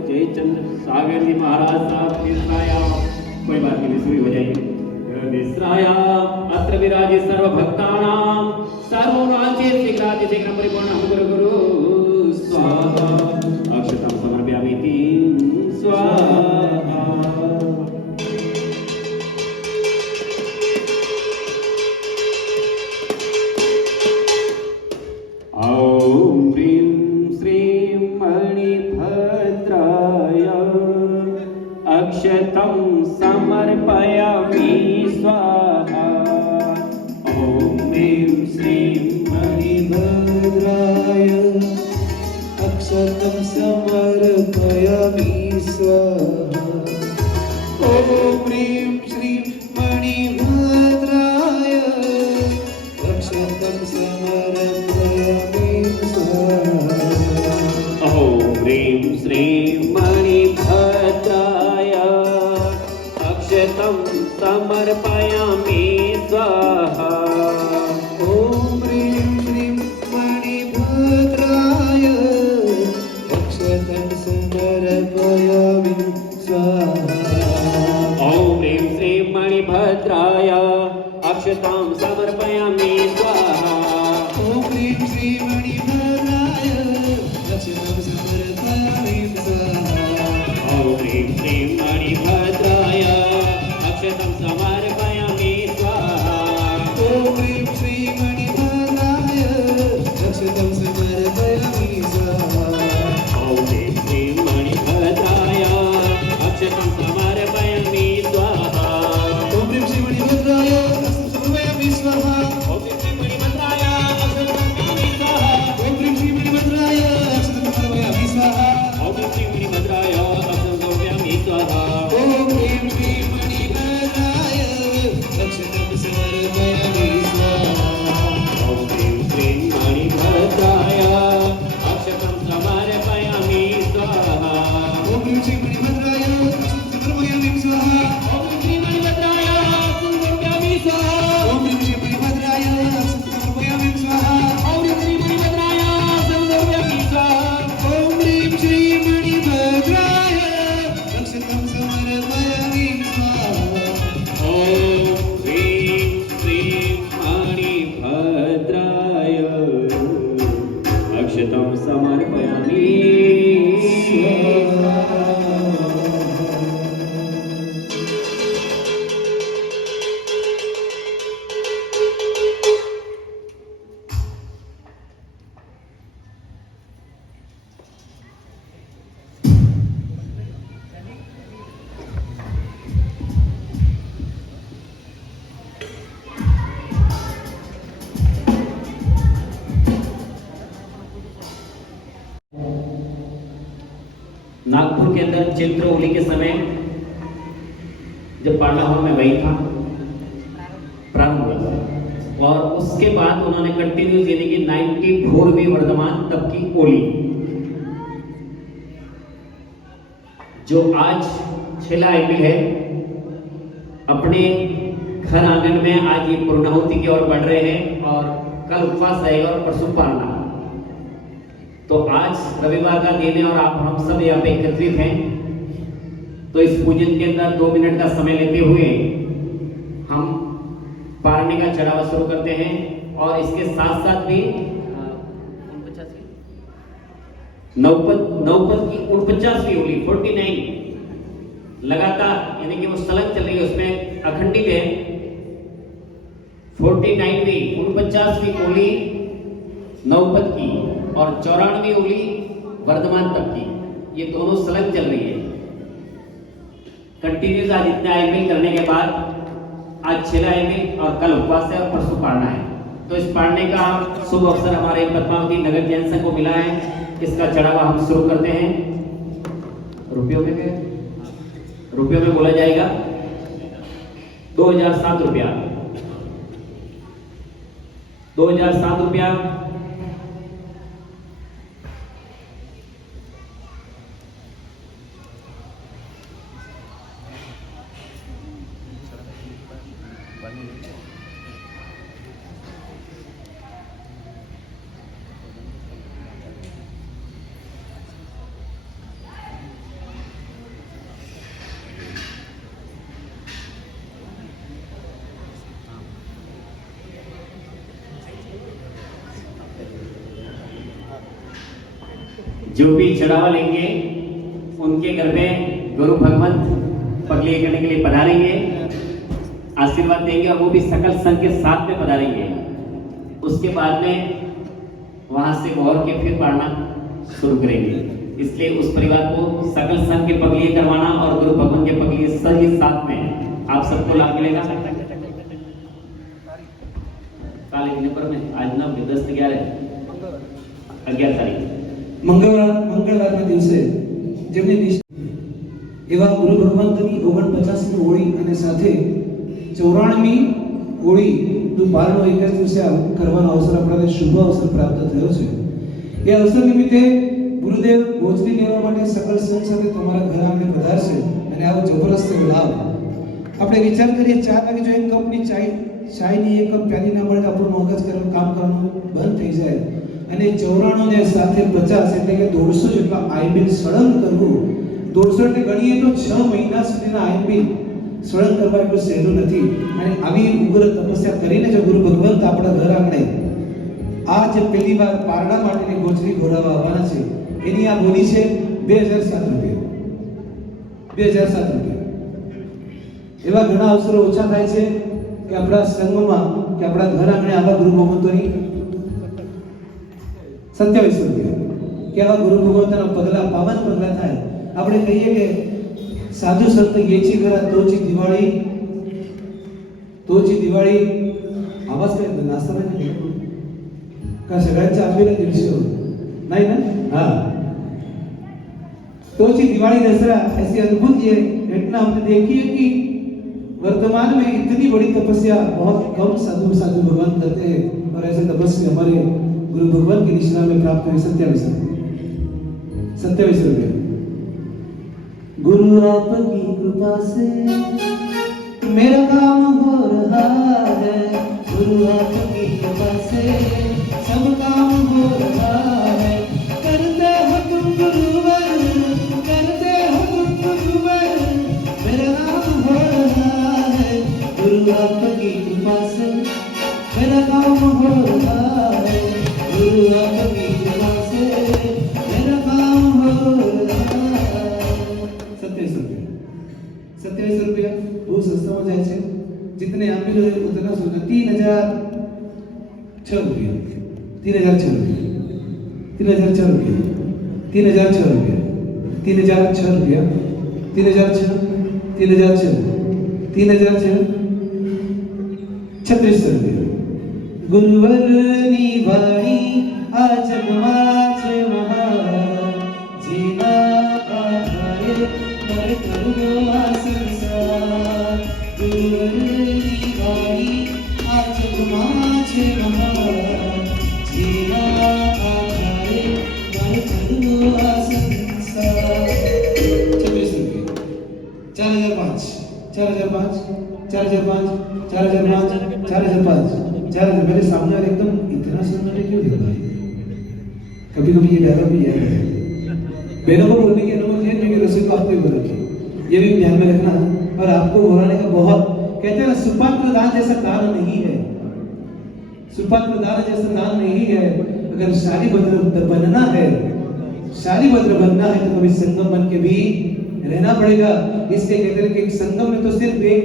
जयचंद्र सागर जी महाराज साहब निश्राया कोई बात नहीं सुरी हो जाएगी निश्राया अत्र विराजे सर्व भक्तानां सर्वोनाचे शीघ्राति शीघ्रं परिपूर्णं गुरु गुरु स्वाहा अक्षतं समर्पयामि स्वाहा ॐ ह्रीं श्रीं मणिभद्राय अक्षतं समर्पयामि स्वाहा ॐ ह्रीं श्रीं मणिभद्राय अक्षतं समर्पयामि स्वाहा ॐ ह्रीं श्रीं मणिभद्राय अक्षतं समर्पयामि स्वाहा ॐ ह्रीं श्रीं मणिभद्राय अक्षतं समर्पयामि स्वाहा ॐ ह्रीं श्रीं मणिभद्राय अक्षतं समर्पयामि स्वाहा ॐ ह्रीं श्रीं मणिभद्राय अक्षतां समर्पयामि स्वाहा ॐ ह्रीं श्रीं मणिभद्राय अक्षतं समर्पयामि स्वाहा ॐ ह्रीं श्रीं मणिभद्राय अक्षतं समर्पयामि स्वाहा ॐ ह्रीं श्रीं मणिभद्राय अक्षतं समर्पयामि स्वाहा ॐ ह्रीं श्रीं मणिभद्राय अक्षतं समर्पयामि स्वाहा ॐ ह्रीं श्रीं मणिभद्राय अक्षतं समर्पयामि स्वाहा ॐ ह्रीं श्रीं श्री मणिभद्राय समर्पयामि स्वाहा ओम श्री मणिभद्राय समर्पयामि स्वाहा ओम श्री मणिभद्राय समर्पयामि स्वाहा ओम श्री मणिभद्राय समर्पयामि स्वाहा ओम श्री मणिभद्राय रक्षितं समर्पयामि स्वाहा ओम श्री मणिभद्राय अक्षतं समर्पयामि नागपुर के अंदर चैत्र होली के समय जब पांडा हॉल में वही था प्रारंभ हुआ था, और उसके बाद उन्होंने कंटिन्यूस यानी कि 94वीं वर्धमान तब की होली जो आज छेला आईपीएल है अपने घर आंगन में आज ये पूर्णाहुति की ओर बढ़ रहे हैं और कल उपवास रहेगा और परसों पालना। तो आज रविवार का दिन है और आप हम सब यहाँ पे एकत्रित हैं, तो इस पूजन के अंदर 2 मिनट का समय लेते हुए हम पारने का चढ़ावा शुरू करते हैं और इसके साथ साथ भी नवपद की 49वीं होली 49 लगातार यानी कि वो सलग चल रही है, उसमें अखंडित है 49वीं 49वीं होली नवपद की और 94वीं होली वर्धमान तक की, ये दोनों सलग चल रही है कंटिन्यूस। आज इतने आईपीएल करने के बाद आज छेला आईपीएल और कल उपवास है और परसों पाड़ना है, तो इस पाड़ने का शुभ अवसर हमारे पद्मावती नगर जैन संघ को मिला है। इसका चढ़ावा हम शुरू करते हैं। रुपयों में बोला जाएगा 2007 रुपया 2007 रुपया जो भी चढ़ावा लेंगे उनके घर में गुरु भगवंत पगली करने के लिए पधारेंगे, आशीर्वाद देंगे और वो भी सकल संघ के साथ में पधारेंगे। उसके बाद में वहां से गौर के फिर पढ़ना शुरू करेंगे। इसलिए उस परिवार को सकल संघ के पगली करवाना और गुरु भगवंत के पगली सभी साथ में आप सबको लाभ मिलेगा। काले पर में आज ना 10-11 तारीख મંગળવારના દિવસે જેમની એવા ગુરુ ભગવંતની 49મી હોળી અને સાથે 94મી હોળીનું પારણો એક જ દિવસે કરવાનો અવસર આપણને શુભ અવસર પ્રાપ્ત થયો છે। એ અવસર નિમિત્તે ગુરુદેવ ભોજની લેવા માટે સકલ સંઘ સાથે તમારા ઘર આંગણે પધારશે અને આવો જબરદસ્ત લાભ આપણે વિચાર કરીએ 4 વાગે જો એક કપની ચાયની એક કપ પ્યાલી ના મળે તો આપણું મગજ કામ કરવાનું બંધ થઈ જાય અને 94 ને સાથે 50 એટલે કે 150 જેટલા આઈપીએલ સળંગ કરવું 150 એટલે ગણીએ તો 6 મહિના સુધીના આઈપીએલ સળંગ કરવા એટલું સહેલું નથી અને આવી ઉગ્ર તપસ્યા કરીને જો ગુરુ ભગવંત આપણા ઘર આંગણે આ જે પહેલી વાર પારણા માટેની ગોચરી ઘોડાવા આવવાના છે એની આ બોલી છે 2007 રૂપિયા 2007 રૂપિયા। એવા ઘણા અવસરો ઓછા થાય છે કે આપણા સંઘમાં કે આપણા ઘર આંગણે આવા ગુરુ ભગવંતોની 27 રૂપિયા કેવા ગુરુ ભગવંતના પગલા પાવન પગલા થાય। આપણે કહીએ કે સાધુ સંત येची घरा तोची दिवाळी आवाज काय नाश्ता नाही का सगळ्यांच्या आपल्याला दिवशी नाही ना हां तोची दिवाळी दसरा ऐसी अद्भुत ये घटना हमने देखी है कि वर्तमान में इतनी बड़ी तपस्या बहुत कम साधु भगवान करते हैं और ऐसे तपस्या हमारे गुरु भगवान की निष्ठा में प्राप्त हुई 27 रुपये। गुरु आपकी कृपा से मेरा काम हो रहा है, गुरु आपकी कृपा से सब काम हो रहा है। करते हो तुम गुरुवर, करते हो तुम गुरुवर, मेरा काम हो रहा है, गुरु आपकी कृपा से मेरा काम हो रहा है, गुरु आपकी कृपा से मेरा काम हो रहा है। 27 रुपये, 27 रुपया बहुत सस्ता हो जाए छे। जितने आप लोग उतना सोचो 3006 रुपया, 3006 रुपया, 3006 रुपया, 3006 रुपया, 3006 रुपया, 3006, 3006, 3006, 36 रुपया। गुरुवरनी वाणी आज माच महा जीना आधारे मर करुणा संसार। गुरुवरनी वाणी आज माच महा जीना आधारे मर करुणा संसार। 26 रुपये, 4005, 4005, 4005, 4005, 4005, 4000। मेरे सामने वाले एकदम इतना सुनने क्यों दे रहा है? कभी कभी ये डायलॉग भी याद है, बेनों को बोलने की अनुमति है, क्योंकि रसूल को आपको बोला था, ये भी ध्यान में रखना। और आपको घुराने का बहुत कहते हैं ना, सुपात्र दान जैसा दान नहीं है, सुपात्र दान जैसा दान नहीं है। अगर शादी भद्र बनना है, शादी भद्र बनना है, तो कभी संगम बन के भी रहना पड़ेगा। इसलिए कहते हैं कि संगम में तो सिर्फ एक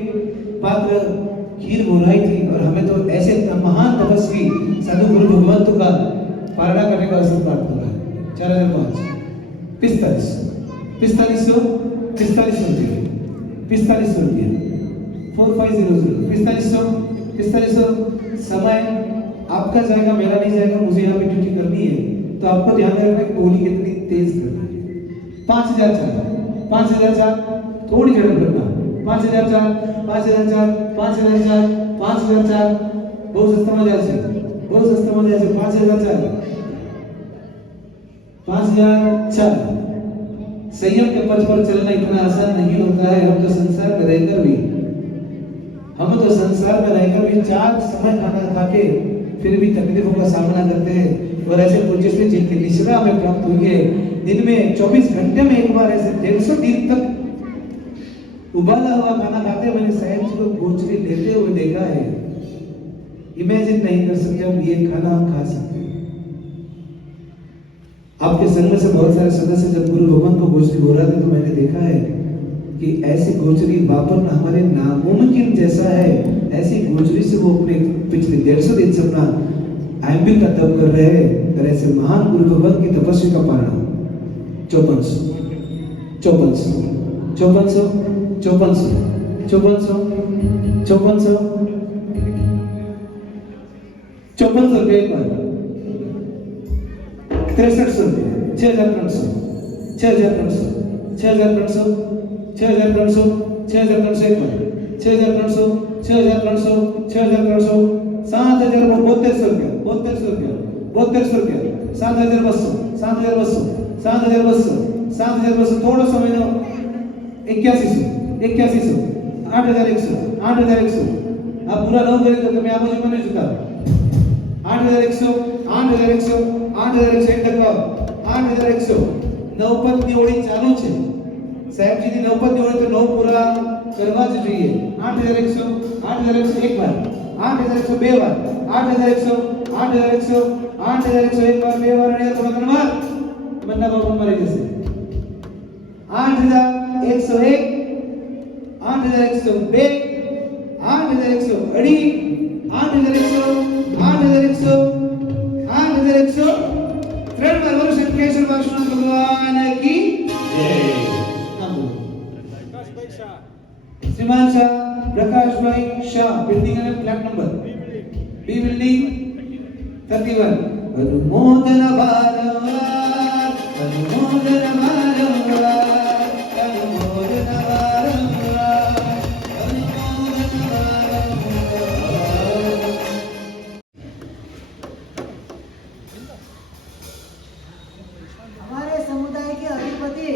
पात्र खीर घोराई थी, और हमें तो ऐसे महान तपस्वी साधु गुरु भगवंत का पारणा करने का अवसर प्राप्त हुआ है। 4005, 45, 4500, 4500 रुपये, 4500 रुपये, 4500, 4500, 4500। समय आपका जाएगा, मेरा नहीं जाएगा, मुझे यहाँ पे ड्यूटी करनी है, तो आपको ध्यान रखना कि बोली कितनी तेज करनी है। 5004, 5004, थोड़ी झड़प रखना। 5004, 5004, 5004, 5004, बहुत सस्ता मजा से, बहुत सस्ता मजा से। 5004, 5004। संयम के पथ पर चलना इतना आसान नहीं होता है। हम तो संसार में रहकर भी, हम तो संसार में रहकर भी 4 समय खाना खा के फिर भी तकलीफों का सामना करते हैं। और ऐसे पूज्य से जिनके निश्रा में प्राप्त हुई है, दिन में 24 घंटे में एक बार ऐसे 150 दिन तक उबाला हुआ खाना खाते हुए साहब जी को गोचरी लेते हुए देखा है। इमेजिन नहीं कर सकते हम ये खाना हम खा सकते हैं। आपके संग में से बहुत सारे सदस्य जब गुरु भगवान को गोचरी हो रहा था, तो मैंने देखा है कि ऐसी गोचरी वापरना हमारे नामुमकिन जैसा है। ऐसी गोचरी से वो अपने पिछले 150 दिन से अपना आयम्बिल का तप कर रहे हैं। और ऐसे महान गुरु भगवान की तपस्या का पारण 5400, 5400, 5400, 5400, 5400, 5400, 5400 रुपये एक बार। 6300 रुपये, 6500, 6500, 6500, 6500, 6500 एक बार, 6500, 6500, 6500, 7000, 7200 रुपया, 7200 रुपया, 7200 रुपया, 7200, 7200, 7200, 7200, थोड़ा समय लो, 8100, 8100, 8100, 8100। आप पूरा नो करें तो मैं आपको जुम्मन नहीं चुका। 8100, 8100, 8100 એક ટકા 8100। નવપદ ની ઓળી ચાલુ છે સાહેબ જી ની નવપદ ની ઓળી તો નવ પૂરા કરવા જ જોઈએ। 8100, 8100 એક વાર, 8100 બે વાર, 8100, 8100, 8100 એક વાર, બે વાર અને ત્રણ વાર બંને બાબુ મરી જશે। 8101, 8102, 8100 અડી, 8100, 8100, 8100। ત્રણ વાર બોલો શંકેશ્વર વાસુનાથ ભગવાન की जय। नाम बोलो। श्रीमान शाह प्रकाश भाई शाह, बिल्डिंग है फ्लैट नंबर बी बिल्डिंग 31। अनुमोदन वारंवार, अनुमोदन वारंवार, अनुमोदन वारंवार, अनुमोदन वारंवार। हमारे समुदाय के अधिपति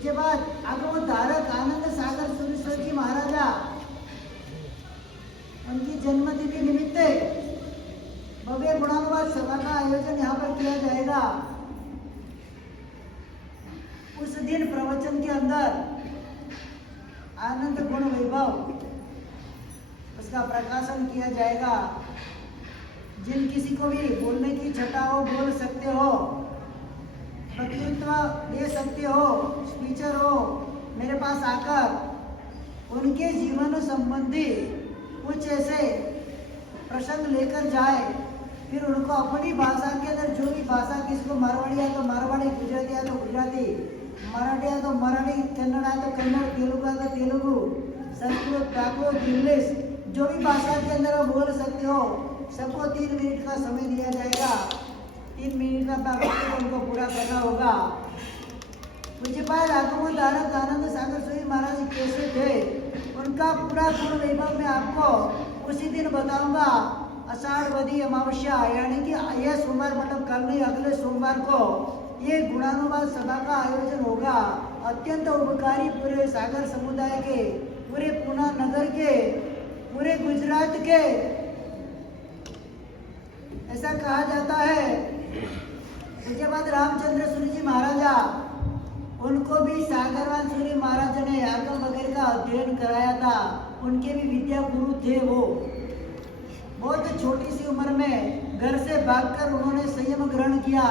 उसके बाद आगम धारक आनंद सागर सुरेश्वर जी महाराजा उनकी जन्मतिथि निमित्त भव्य गुणानुवाद सभा का आयोजन यहाँ पर किया जाएगा। उस दिन प्रवचन के अंदर आनंद गुण वैभव उसका प्रकाशन किया जाएगा। जिन किसी को भी बोलने की छटा हो बोल सकते हो, वक्तृत्व दे सकते हो, स्पीचर हो, मेरे पास आकर उनके जीवन संबंधी कुछ ऐसे प्रसंग लेकर जाए, फिर उनको अपनी भाषा के अंदर जो भी भाषा, किसी को मारवाड़ी है तो मारवाड़ी, गुजराती है तो गुजराती, मराठी है तो मराठी, कन्नड़ है तो कन्नड़, तेलुगु है तो तेलुगु, संस्कृत, प्राकृत, इंग्लिश, जो भी भाषा के अंदर आप बोल सकते हो, सबको 3 मिनट का समय दिया जाएगा। 3 मिनट का वक्तव्य उनको पूरा करना होगा। पूज्यपाल आगम धारक आनंद सागर सूरी महाराज कैसे थे, उनका पूरा गुण वैभव मैं आपको उसी दिन बताऊंगा। आषाढ़वदी अमावस्या यानी कि यह सोमवार मतलब कल नहीं अगले सोमवार को ये गुणानुवाद सभा का आयोजन होगा। अत्यंत उपकारी पूरे सागर समुदाय के, पूरे पूना नगर के, पूरे गुजरात के, ऐसा कहा जाता है। उसके बाद रामचंद्र सूरी जी महाराजा, उनको भी सागरवान सूरी महाराज ने आगम वगैरह का अध्ययन कराया था। उनके भी विद्या गुरु थे। वो बहुत छोटी सी उम्र में घर से भागकर उन्होंने संयम ग्रहण किया।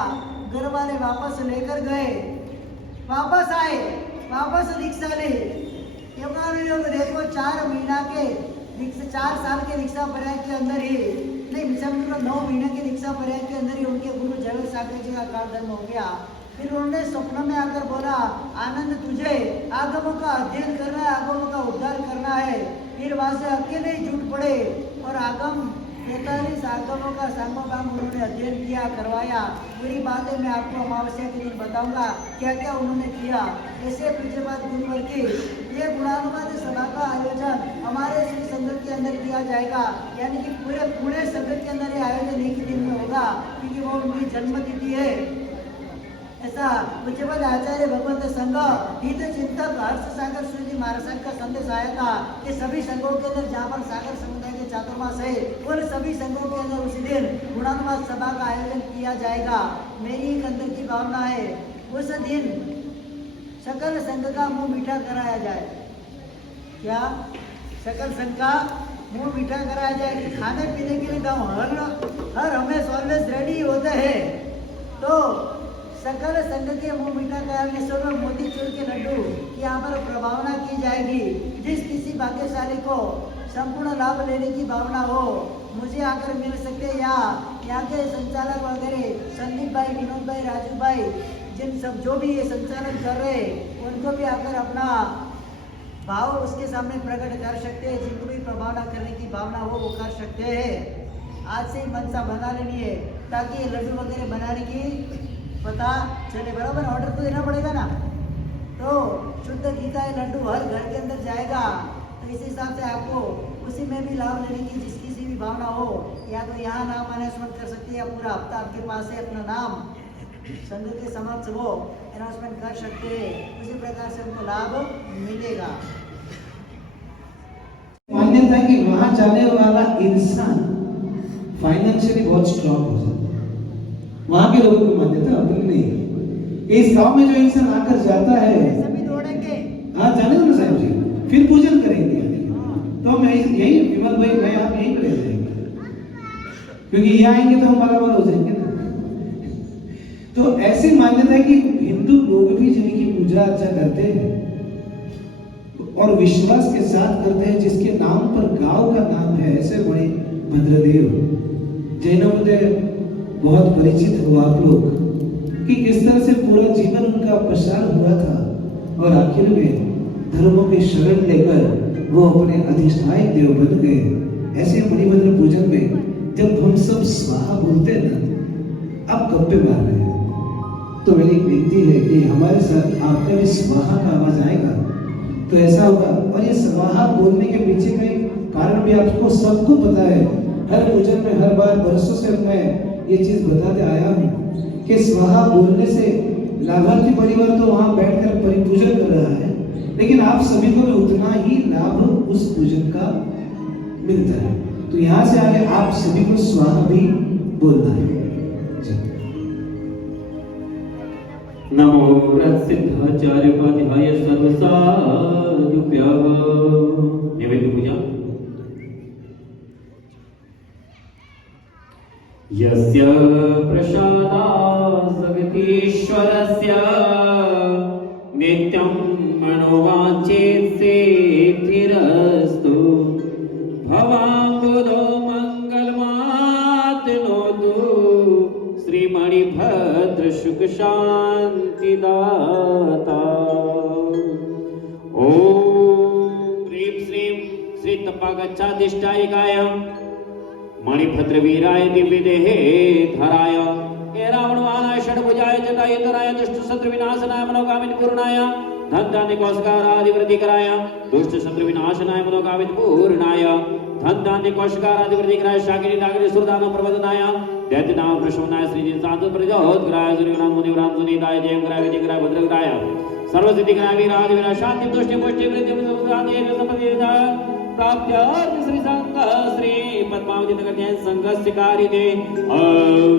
घर वाले वापस लेकर गए, वापस आए, वापस दीक्षा ली। योग देखो 4 महीना के 4 साल के दीक्षा प्रयाग के अंदर ही नहीं, 9 महीने की दीक्षा प्रयाग के अंदर ही उनके गुरु जगत सागर जी का काल धर्म हो गया। फिर उन्होंने स्वप्न में आकर बोला, आनंद तुझे आगमों का अध्ययन करना है, आगमों का उद्धार करना है। फिर वहां से अकेले ही जुट पड़े और आगम 43 आगमों का सांगोपांग उन्होंने अध्ययन किया, करवाया। पूरी बातें मैं आपको अमावस्या के दिन बताऊंगा क्या क्या उन्होंने किया। ऐसे पूज्यपाद गुरुवर की ये गुणानुवाद सभा का आयोजन हमारे श्री संगत के अंदर किया जाएगा। यानी कि पूरे पुणे संगत के अंदर ये आयोजन एक ही दिन में होगा, क्योंकि वो उनकी जन्म तिथि है। ऐसा पूज्यपाद आचार्य भगवंत संघ हित चिंतक हर्ष सागर सूरी महाराज का संदेश आया था कि सभी संघों के अंदर जहाँ पर सागर समुदाय के चातुर्मास है, उन सभी संघों के अंदर उसी दिन गुणानुवाद सभा का आयोजन किया जाएगा। मेरी एक अंदर की भावना है, उस दिन सकल संघ का मुंह मीठा कराया जाए। क्या सकल संघ का मुंह मीठा कराया जाए कि खाने पीने के लिए गाँव हर हमेशा ऑलवेज रेडी होते हैं। तो सकल संघ के मुंह मीठा कराने से मोतीचूर के लड्डू की यहाँ पर प्रभावना की जाएगी। जिस किसी भाग्यशाली को संपूर्ण लाभ लेने की भावना हो, मुझे आकर मिल सकते या यहाँ के संचालक वगैरह संदीप भाई, विनोद भाई, राजू भाई, जिन सब जो भी ये संचालन कर रहे उनको भी आकर अपना भाव उसके सामने प्रकट कर सकते हैं। जिनको भी प्रभावना करने की भावना हो वो कर सकते हैं। आज से ही मनसा बना लेनी है ताकि ये लड्डू वगैरह बनाने की पता चले। बराबर ऑर्डर तो देना पड़ेगा ना। तो शुद्ध घी का लड्डू हर घर के अंदर जाएगा। तो इस हिसाब से आपको उसी में भी लाभ लेने की जिस किसी भी भावना हो, या तो यहाँ नाम अनाउंसमेंट कर सकती है या पूरा हफ्ता आपके पास है, अपना नाम संघ के समक्ष वो अनाउंसमेंट कर सकते हैं। उसी प्रकार से उनको लाभ मिलेगा। मान्यता है कि वहां जाने वाला इंसान फाइनेंशियली बहुत स्ट्रॉन्ग हो जाता है। वहां के लोगों की मान्यता अपनी नहीं है। इस गांव में जो इंसान आकर जाता है, सभी दौड़ेंगे। हाँ जाने दो ना साहब जी, फिर पूजन करेंगे। तो हम यही विमल भाई मैं आप यहीं रह जाएंगे, क्योंकि ये आएंगे तो हम बराबर हो जाएंगे ना। तो ऐसी मान्यता है कि हिंदू लोग भी जिनकी पूजा अर्चा करते हैं और विश्वास के साथ करते हैं, जिसके नाम पर गांव का नाम है, ऐसे बड़े भद्रदेव, जैनों में बहुत परिचित हो आप लोग कि किस तरह से पूरा जीवन उनका प्रसार हुआ था और आखिर में धर्मों के शरण लेकर वो अपने अधिष्ठायक देव बन गए। ऐसे मणिभद्र पूजन में जब हम सब स्वाहा बोलते हैं ना, आप गप्पे मार रहे हैं, तो मेरी विनती है कि हमारे साथ आपका भी स्वाहा का आवाज आएगा तो ऐसा होगा। और ये स्वाहा बोलने के पीछे का कारण भी आपको सबको पता है। हर पूजन में हर बार बरसों से मैं ये चीज बताते आया हूँ कि स्वाहा बोलने से लाभार्थी परिवार तो वहां बैठकर परिपूजन कर रहा है, लेकिन आप सभी को भी उतना ही लाभ उस पूजन का मिलता है। तो यहाँ से आगे आप सभी को स्वाहा भी बोलना है। नमो सिद्धाचार्य उपाध्याय सर्वसाधुभ्यः। नैवेद्य पूजा। यस्य प्रसादात् जगतीश्वरस्य नित्यं मनोवाञ्छित सिद्धिरस्तु। भवाङ्गुदो मङ्गलमातनोतु श्रीमणिभद्र सुख शान्तिदाता। ॐ ह्रीं श्रीं श्री तपागच्छाधिष्ठायिकाय मणिभद्र वीराय दिव्य देहे धराय हे रावणवाहनाय षड्भुजाय जटायुधराय दुष्ट शत्रु विनाशनाय मनोकामित पूर्णाय धन धान्य कौशकारादि वृद्धि कराय दुष्ट शत्रु विनाशनाय मनोकामित पूर्णाय धन धान्य कौशकारादि वृद्धि कराय शाकिनी नागिनी सुरदानो प्रबोधनाय दैत्य नाम प्रशमनाय श्री शांत प्रजोत्कराय सूर्यनाम मुनिवराम सुनीताय जयम कराय विजय कराय भद्रकराय सर्वसिद्धि कराय वीरादि वीरा शांति तुष्टि पुष्टि वृद्धि सुधाने संपत्ति प्राप्त्यार्थ श्री संघ श्री पद्मावती नगर संघस्य कारिते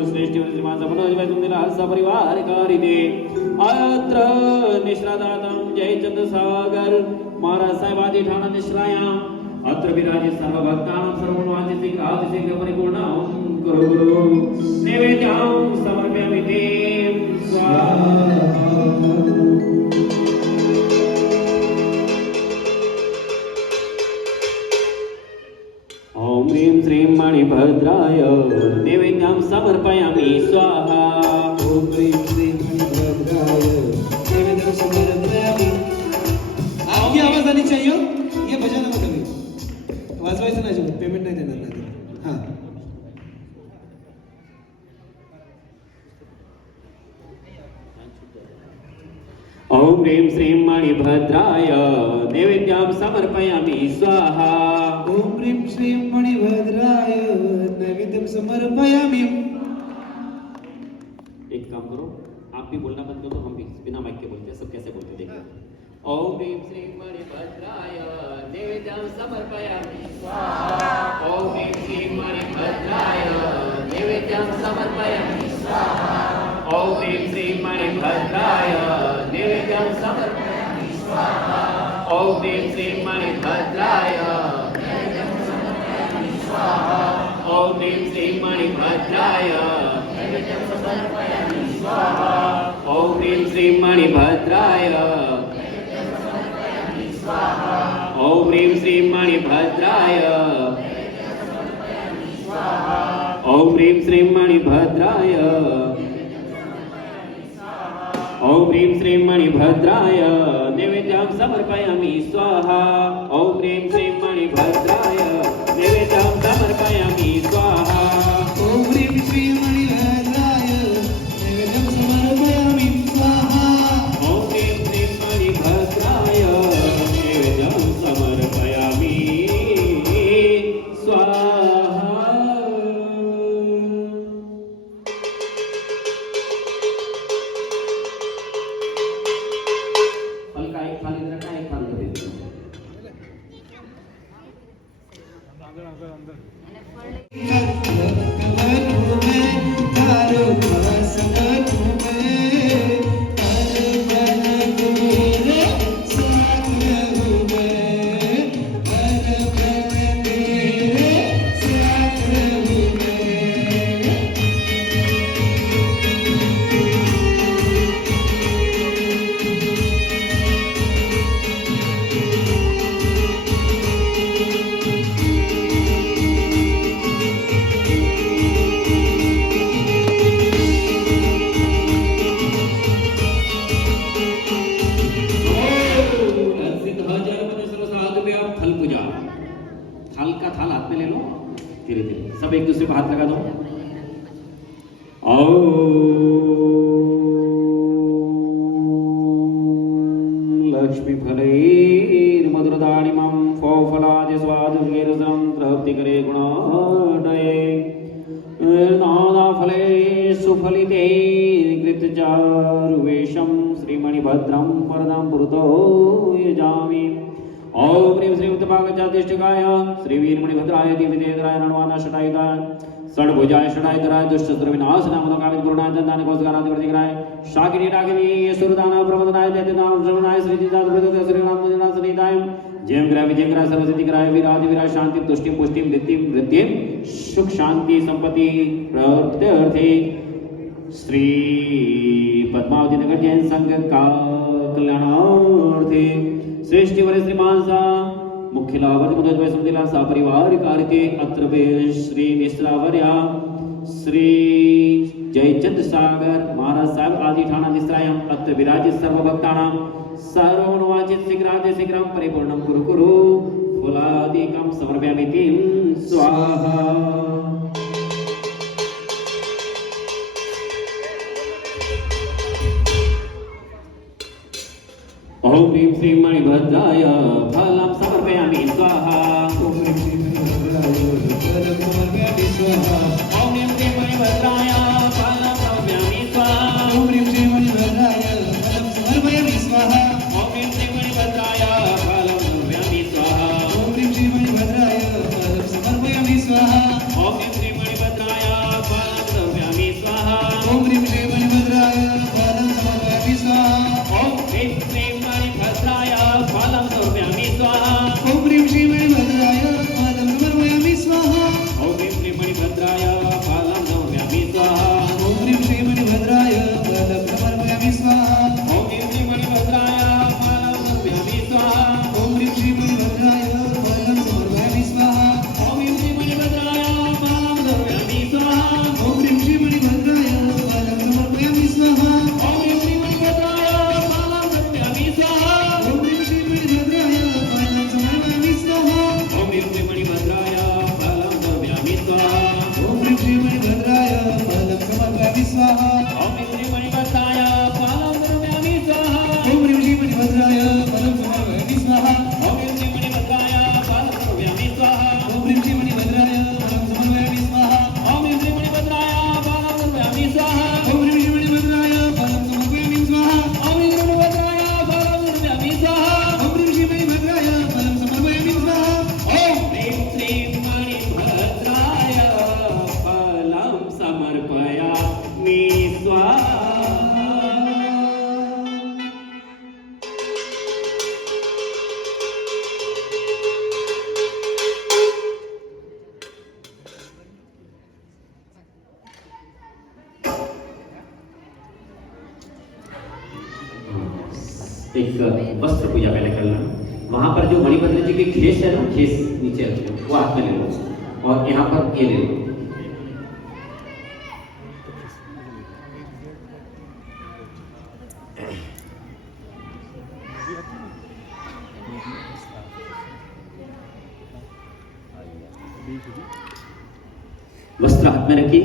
श्रेष्ठ श्रीमान मनोज वैकुंठिला सपरिवार कारिते अत्र निश्रादातं जयचंद्र सागर महाराज साहेबादी ठाणा निश्रायाम अत्र विराजे सर्व भक्तानां सर्ववांछित शीघ्र परिपूर्णं करो गुरु नैवेद्यं समर्पयामि ते स्वाहा। ओम ह्रीं श्रीं मणिभद्राय नैवेद्यं समर्पयामि स्वाहा। ओम ह्रीं श्रीं मणिभद्राय नैवेद्यं समर्पयामि। आपकी आवाज आनी चाहिए, ये बजाना मत अभी, वाजवायचं नाही, पेमेंट नाही देणार नाही। हाँ ओम ह्रीं श्रीं मणिभद्राय नैवेद्यं समर्पयामि स्वाहा। ओम ह्रीं श्रीं मणिभद्राय नैवेद्यं समर्पयामि। एक काम करो, आप भी बोलना बंद करो, हम भी बिना माइक के बोलते हैं। सब कैसे बोलते देखो। ओम ह्रीं श्रीं मणिभद्राय नैवेद्यं समर्पयामि स्वाहा। ओम ह्रीं श्रीं मणिभद्राय नैवेद्यं समर्पयामि स्वाहा। ओम ह्रीं श्रीं मणिभद्राय नैवेद्यं समर्पयामि स्वाहा। ओम ह्रीं श्रीं मणिभद्राय नैवेद्यं समर्पयामि स्वाहा। ओम ह्रीं श्रीं मणिभद्राय नैवेद्यं समर्पयामि स्वाहा। ओम ह्रीं श्रीं मणिभद्राय नैवेद्यं समर्पयामि स्वाहा। ओम ह्रीं श्रीं मणिभद्राय नैवेद्यं समर्पयामि स्वाहा। ओम ह्रीं श्रीं मणिभद्राय ओम ह्रीं श्रीं मणिभद्राय नैवेद्यं समर्पयामि स्वाहा। ओम ह्रीं श्रीं मणिभद्राय नैवेद्यं समर्पयामि स्वाहा। ओम ह्रीं श्रीं मणिभद्राय नैवेद्यं समर्पयामि स्वाहा। ओम ह्रीं श्रीं मणिभद्राय नैवेद्यं समर्पयामि स्वाहा। सब एक दूसरे को हाथ लगा दो। लक्ष्मी फलैर्मधुरदाणि मां फलाज स्वादुर्गेरसं तृप्ति करे गुणाडये नाना फले सुफलिते कृतचारुवेशं श्रीमणिभद्रं वरदं पुरतो यजामि। ओम ह्रीं श्रीं उत्तमागजातिष्ठिकाय श्रीवीरमणिभद्राय दिव्यतेन्द्राय रणवाना शटायुधाय षड्भुजाय षडायुधराय दुष्टशत्रुविनाशनाय मनोकामित गुरुनाय दंडाय कौशगाराधिवर्तिकाय शाकिनी रागिनी सुरदानाय प्रमोदनाय दैत्यनाय श्रवणाय श्रीजिताय प्रदोदय श्रीरामचंद्राय सनिताय जयं ग्रह विजय ग्रह सर्वसिद्धिग्राय वीरादि वीरा शांति तुष्टि पुष्टि वृत्तिम सुख शांति संपत्ति प्रत्यर्थे श्री पद्मावती नगर जैन संघ का कल्याणार्थे श्रेष्ठ वर श्रीमान सा मुख्य लाभर्थ मुदत वैष्णवला सा परिवार कार्य अत्र श्री निस्रावर्या श्री जयचंद सागर महाराज साहब आदि ठाणा निस्रायम अत्र विराजित सर्व भक्तानां सर्वमनोवांछित शीघ्रं परिपूर्णं कुरु कुरु फलादिकं समर्पयामि तिं स्वाहा। ओम ह्रीं श्रीं मणिभद्राय फलं समर्पयामि स्वाहा। ओम ह्रीं श्रीं मणिभद्राय फलं समर्पयामि स्वाहा। ओम ह्रीं श्रीं मणिभद्राय फलं समर्पयामि स्वाहा। ओम ह्रीं श्रीं मणिभद्राय फलं समर्पयामि स्वाहा। ओम ह्रीं श्रीं मणिभद्राय फलं समर्पयामि स्वाहा। ओम ह्रीं श्रीं मणिभद्राय फलं समर्पयामि स्वाहा। ओम ह्रीं श्रीं मणिभद्राय फलं समर्पयामि स्वाहा। ओम ह्रीं श्रीं मणिभद्राय फलं समर्पयामि स्वाहा। ओम ह्रीं श्रीं मणिभद्राय फलं समर्पयामि स्वाहा। ओम ह्रीं श्रीं मणिभद्राय फलं समर्पयामि स्वाहा। ओम ह्रीं श्रीं मणिभद्राय फलं समर्पयामि स्वाहा। ओम ह्रीं श्रीं मणिभद्राय फलं समर्पयामि स्वाहा। ओम ह्रीं श्रीं मणिभद्राय फलं समर्पयामि स्वाहा। ओम ह्रीं श्रीं मणिभद्राय फलं समर्पयामि स्वाहा। ओम ह्रीं श्रीं मणिभद्राय फलं समर्पयामि स्वाहा। ओम ह्रीं श्रीं मणिभद्राय फलं समर्पयामि स्वाहा। ओम ह्रीं श्रीं मणिभद्राय फलं समर्पयामि स्वाहा। ओम ह्रीं श्रीं मणिभद्राय फलं समर्पयामि स्वाहा। ओम ह्रीं श्रीं मणिभद्राय फलं समर्पयामि स्वाहा। ओम ह्रीं श्रीं मणिभद्राय फलं समर्पयामि स्वाहा। ओम ह्रीं श्रीं मणिभद्राय फलं समर्पयामि स्वाहा। ओम ह्रीं श्रीं मणिभद्राय फलं समर्पयामि स्वाहा। ओम ह्रीं श्रीं मणिभद्राय फलं समर्पयामि स्वाहा। ओम ह्रीं श्रीं मणिभद्राय फलं समर्पयामि स्वाहा। ओम ह्रीं श्रीं मणिभद्राय फलं समर्पयामि स्वाहा। ओम ह्रीं श्रीं मणिभद्राय फलं समर्पयामि स्वाहा। ओम ह्रीं श्रीं मणिभद्राय फलं समर्पयामि स्वाहा। ओम ह्रीं श्रीं मणिभद्राय फलं समर्पयामि स्वाहा। ओम ह्रीं श्रीं मणिभद्राय फलं समर्पयामि स्वाहा। एक वस्त्र पूजा पहले कर लेना। वहां पर जो मणिभद्र जी की खेस है ना, खेस नीचे रखो, वो हाथ में ले लो और यहाँ पर ये ले लो। वस्त्र हाथ में रखिए।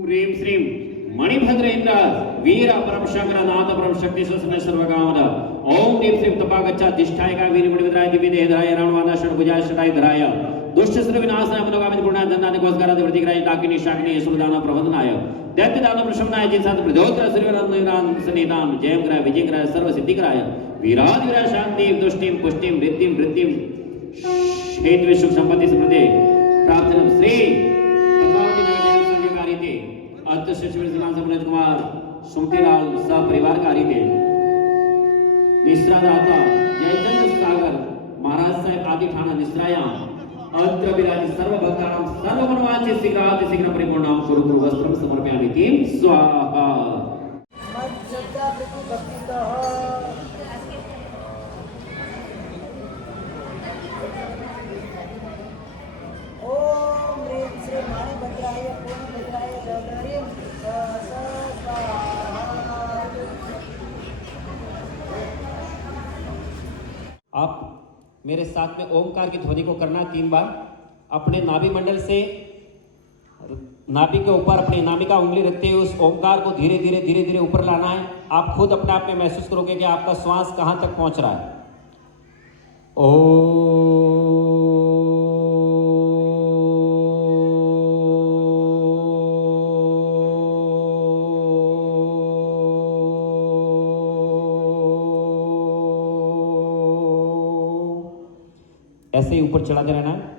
ह्रीं श्रीं मणिभद्र इंद्र वीर परम शंकर नाथ परम शक्ति स्वसन सर्वकामद। ओम ह्रीं श्रीं तपागच्छ दिष्ठायका वीर मणिभद्राय दिव्य देहधराय रणवाना षड्भुजाय षडायुधराय दुष्ट शत्रु विनाशाय मनोकामित गुणाय धनाय कोशगाराधिवर्तिकाय वर्तिकाय डाकिनी शाकिनी सुरदाना प्रबंधनाय दैत्य दानव प्रशमनाय जिनसात प्रद्योत्र श्रीराम सनिधाम जयं ग्रह विजय ग्रह सर्व सिद्धिग्राय वीरादि वीरा शांति तुष्टिम पुष्टिम वृत्तिम हेतु सुख संपत्ति समृद्धि प्राप्तम श्री पद्मावती नगर जैन संघ कार्य अध्यक्ष श्री श्रीमान मनोज कुमार सुमतीलाल सह परिवार कार्य निश्रादाता जयचंद सागर महाराज साहेब आदि ठाणा निश्रायाम अत्र विराजित सर्व भक्तानां सर्व मनोवांछित शीघ्र परिपूर्णं कुरु कुरु वस्त्रं समर्पयामि तिं स्वाहा। ओम ह्रीं श्रीं मणिभद्राय पूर्णभद्राय जगदीं स्वाहा। आप मेरे साथ में ओमकार की ध्वनि को करना 3 बार। अपने नाभि मंडल से नाभि के ऊपर अपनी नामिका उंगली रखते हुए उस ओमकार को धीरे धीरे ऊपर लाना है। आप खुद अपने आप में महसूस करोगे कि आपका श्वास कहां तक पहुंच रहा है। ओम ऐसे ही ऊपर चढ़ाते रहना है।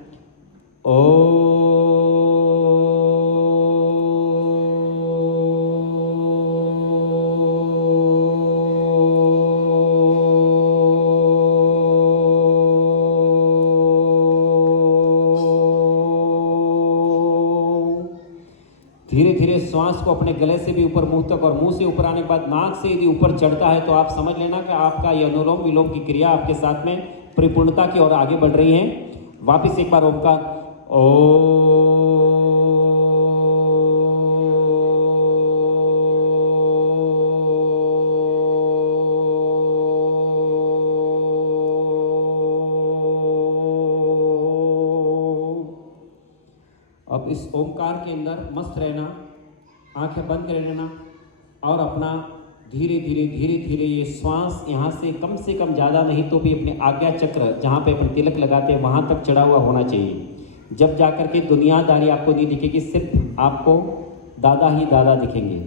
धीरे धीरे श्वास को अपने गले से भी ऊपर मुंह तक और मुंह से ऊपर आने के बाद नाक से यदि ऊपर चढ़ता है तो आप समझ लेना कि आपका यह अनुलोम विलोम की क्रिया आपके साथ में परिपूर्णता की ओर आगे बढ़ रही है। वापिस एक बार ओमकार अब इस ओमकार के अंदर मस्त रहना, आंखें बंद कर लेना और अपना धीरे धीरे ये श्वास यहाँ से कम ज़्यादा नहीं तो भी अपने आज्ञा चक्र जहाँ पे अपन तिलक लगाते हैं वहाँ तक चढ़ा हुआ होना चाहिए। जब जाकर के दुनियादारी आपको नहीं दिखेगी, सिर्फ आपको दादा ही दादा दिखेंगे।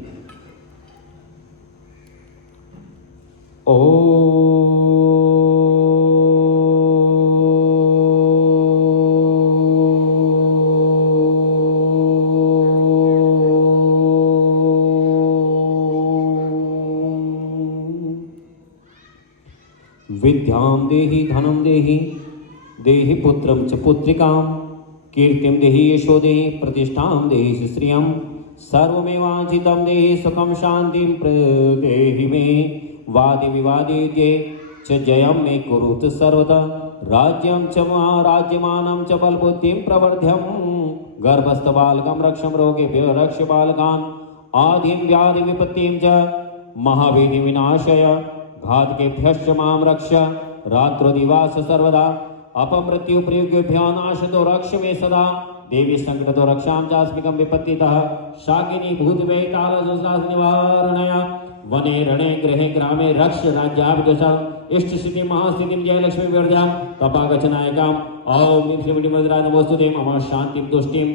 विद्यां देहि धनं देहि देहि पुत्रं च पुत्रिकां कीर्तिं देहि यशो देहि प्रतिष्ठां देहि श्रियं सर्वमेवांचितं देहि सुखं शान्तिं प्रदेहि मे वादि विवादित्ये च जयं मे कुरुत सर्वदा राज्यं च महाराज्यमानं च बलबुद्धिं प्रवर्ध्यं गर्भस्थबालकं रक्षं रोगेभ्यो रक्ष बालकान् आदिं व्याधि विपत्तिं च महावेदि विनाशय घातकेभ्यश्च मां रक्ष रात्रोदिवास सर्वदा अपमृत्यु प्रयुगेभ्यो नाशतो रक्ष मे सदा देवी संकटतो रक्षां चास्मिकं विपत्तितः शाकिनी भूतवेतालसुस्रास निवारणय वने रणे गृहे ग्रामे रक्ष राज्याभिदशम् इष्ट स्थितिं महास्थितिं जय लक्ष्मी विवर्धां तपागचनायकाम् ॐ श्रीमणिमद्राय नमोस्तुते मम शान्तिं तुष्टिं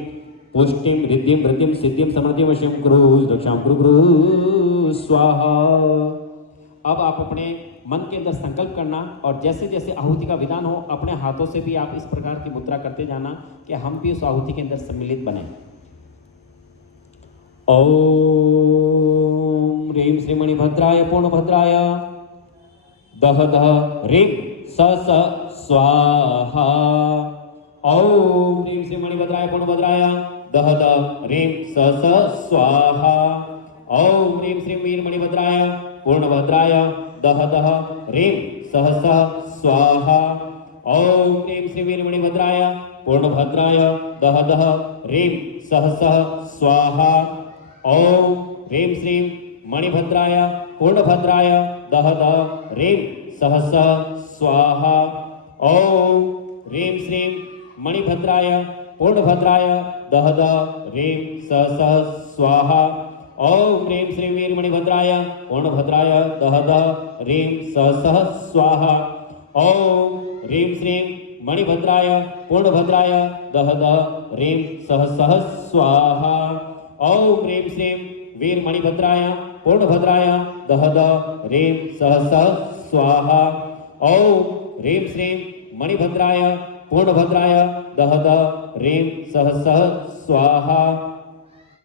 पुष्टिं रिद्धिं वृद्धिं सिद्धिं समृद्धिं वश्यं कुरु रक्षां कुरु स्वाहा। अब आप अपने मन के अंदर संकल्प करना और जैसे जैसे आहुति का विधान हो अपने हाथों से भी आप इस प्रकार की मुद्रा करते जाना कि हम भी उस आहुति के अंदर सम्मिलित बने। ओम ह्रीं श्रीमणिभद्राय पूर्णभद्राय दह दह ह्रीं स स स्वाहा। ओम ह्रीं श्रीमणिभद्राय पूर्णभद्राय दह दह ह्रीं स स स्वाहा। ओम ह्रीं श्रीं वीरमणिभद्राय पूर्णभद्राय दह दह ह्रीं सह सह स्वाहा। ओम ह्रीं श्री वीरमणिभद्राय पूर्णभद्राय दह दह ह्रीं सह सह स्वाहा। ओम ह्रीं श्रीं मणिभद्राय पूर्णभद्राय दह दह ह्रीं सह सह स्वाहा। ओम ह्रीं श्रीं मणिभद्राय पूर्णभद्राय दह दह ह्रीं सह सह स्वाहा। ओम ह्रीं श्रीं वीरमणिभद्राय पूर्णभद्राय दह दह ह्रीं सह सह स्वाहा। ओम ह्रीं श्रीं मणिभद्राय पूर्णभद्राय दह दह ह्रीं सह सह स्वाहा। ओम ह्रीं श्रीं वीरमणिभद्राय पूर्णभद्राय दह दह ह्रीं सह सह स्वाहा। ओम ह्रीं श्रीं मणिभद्राय पूर्णभद्राय दह दह ह्रीं सह सह स्वाहा।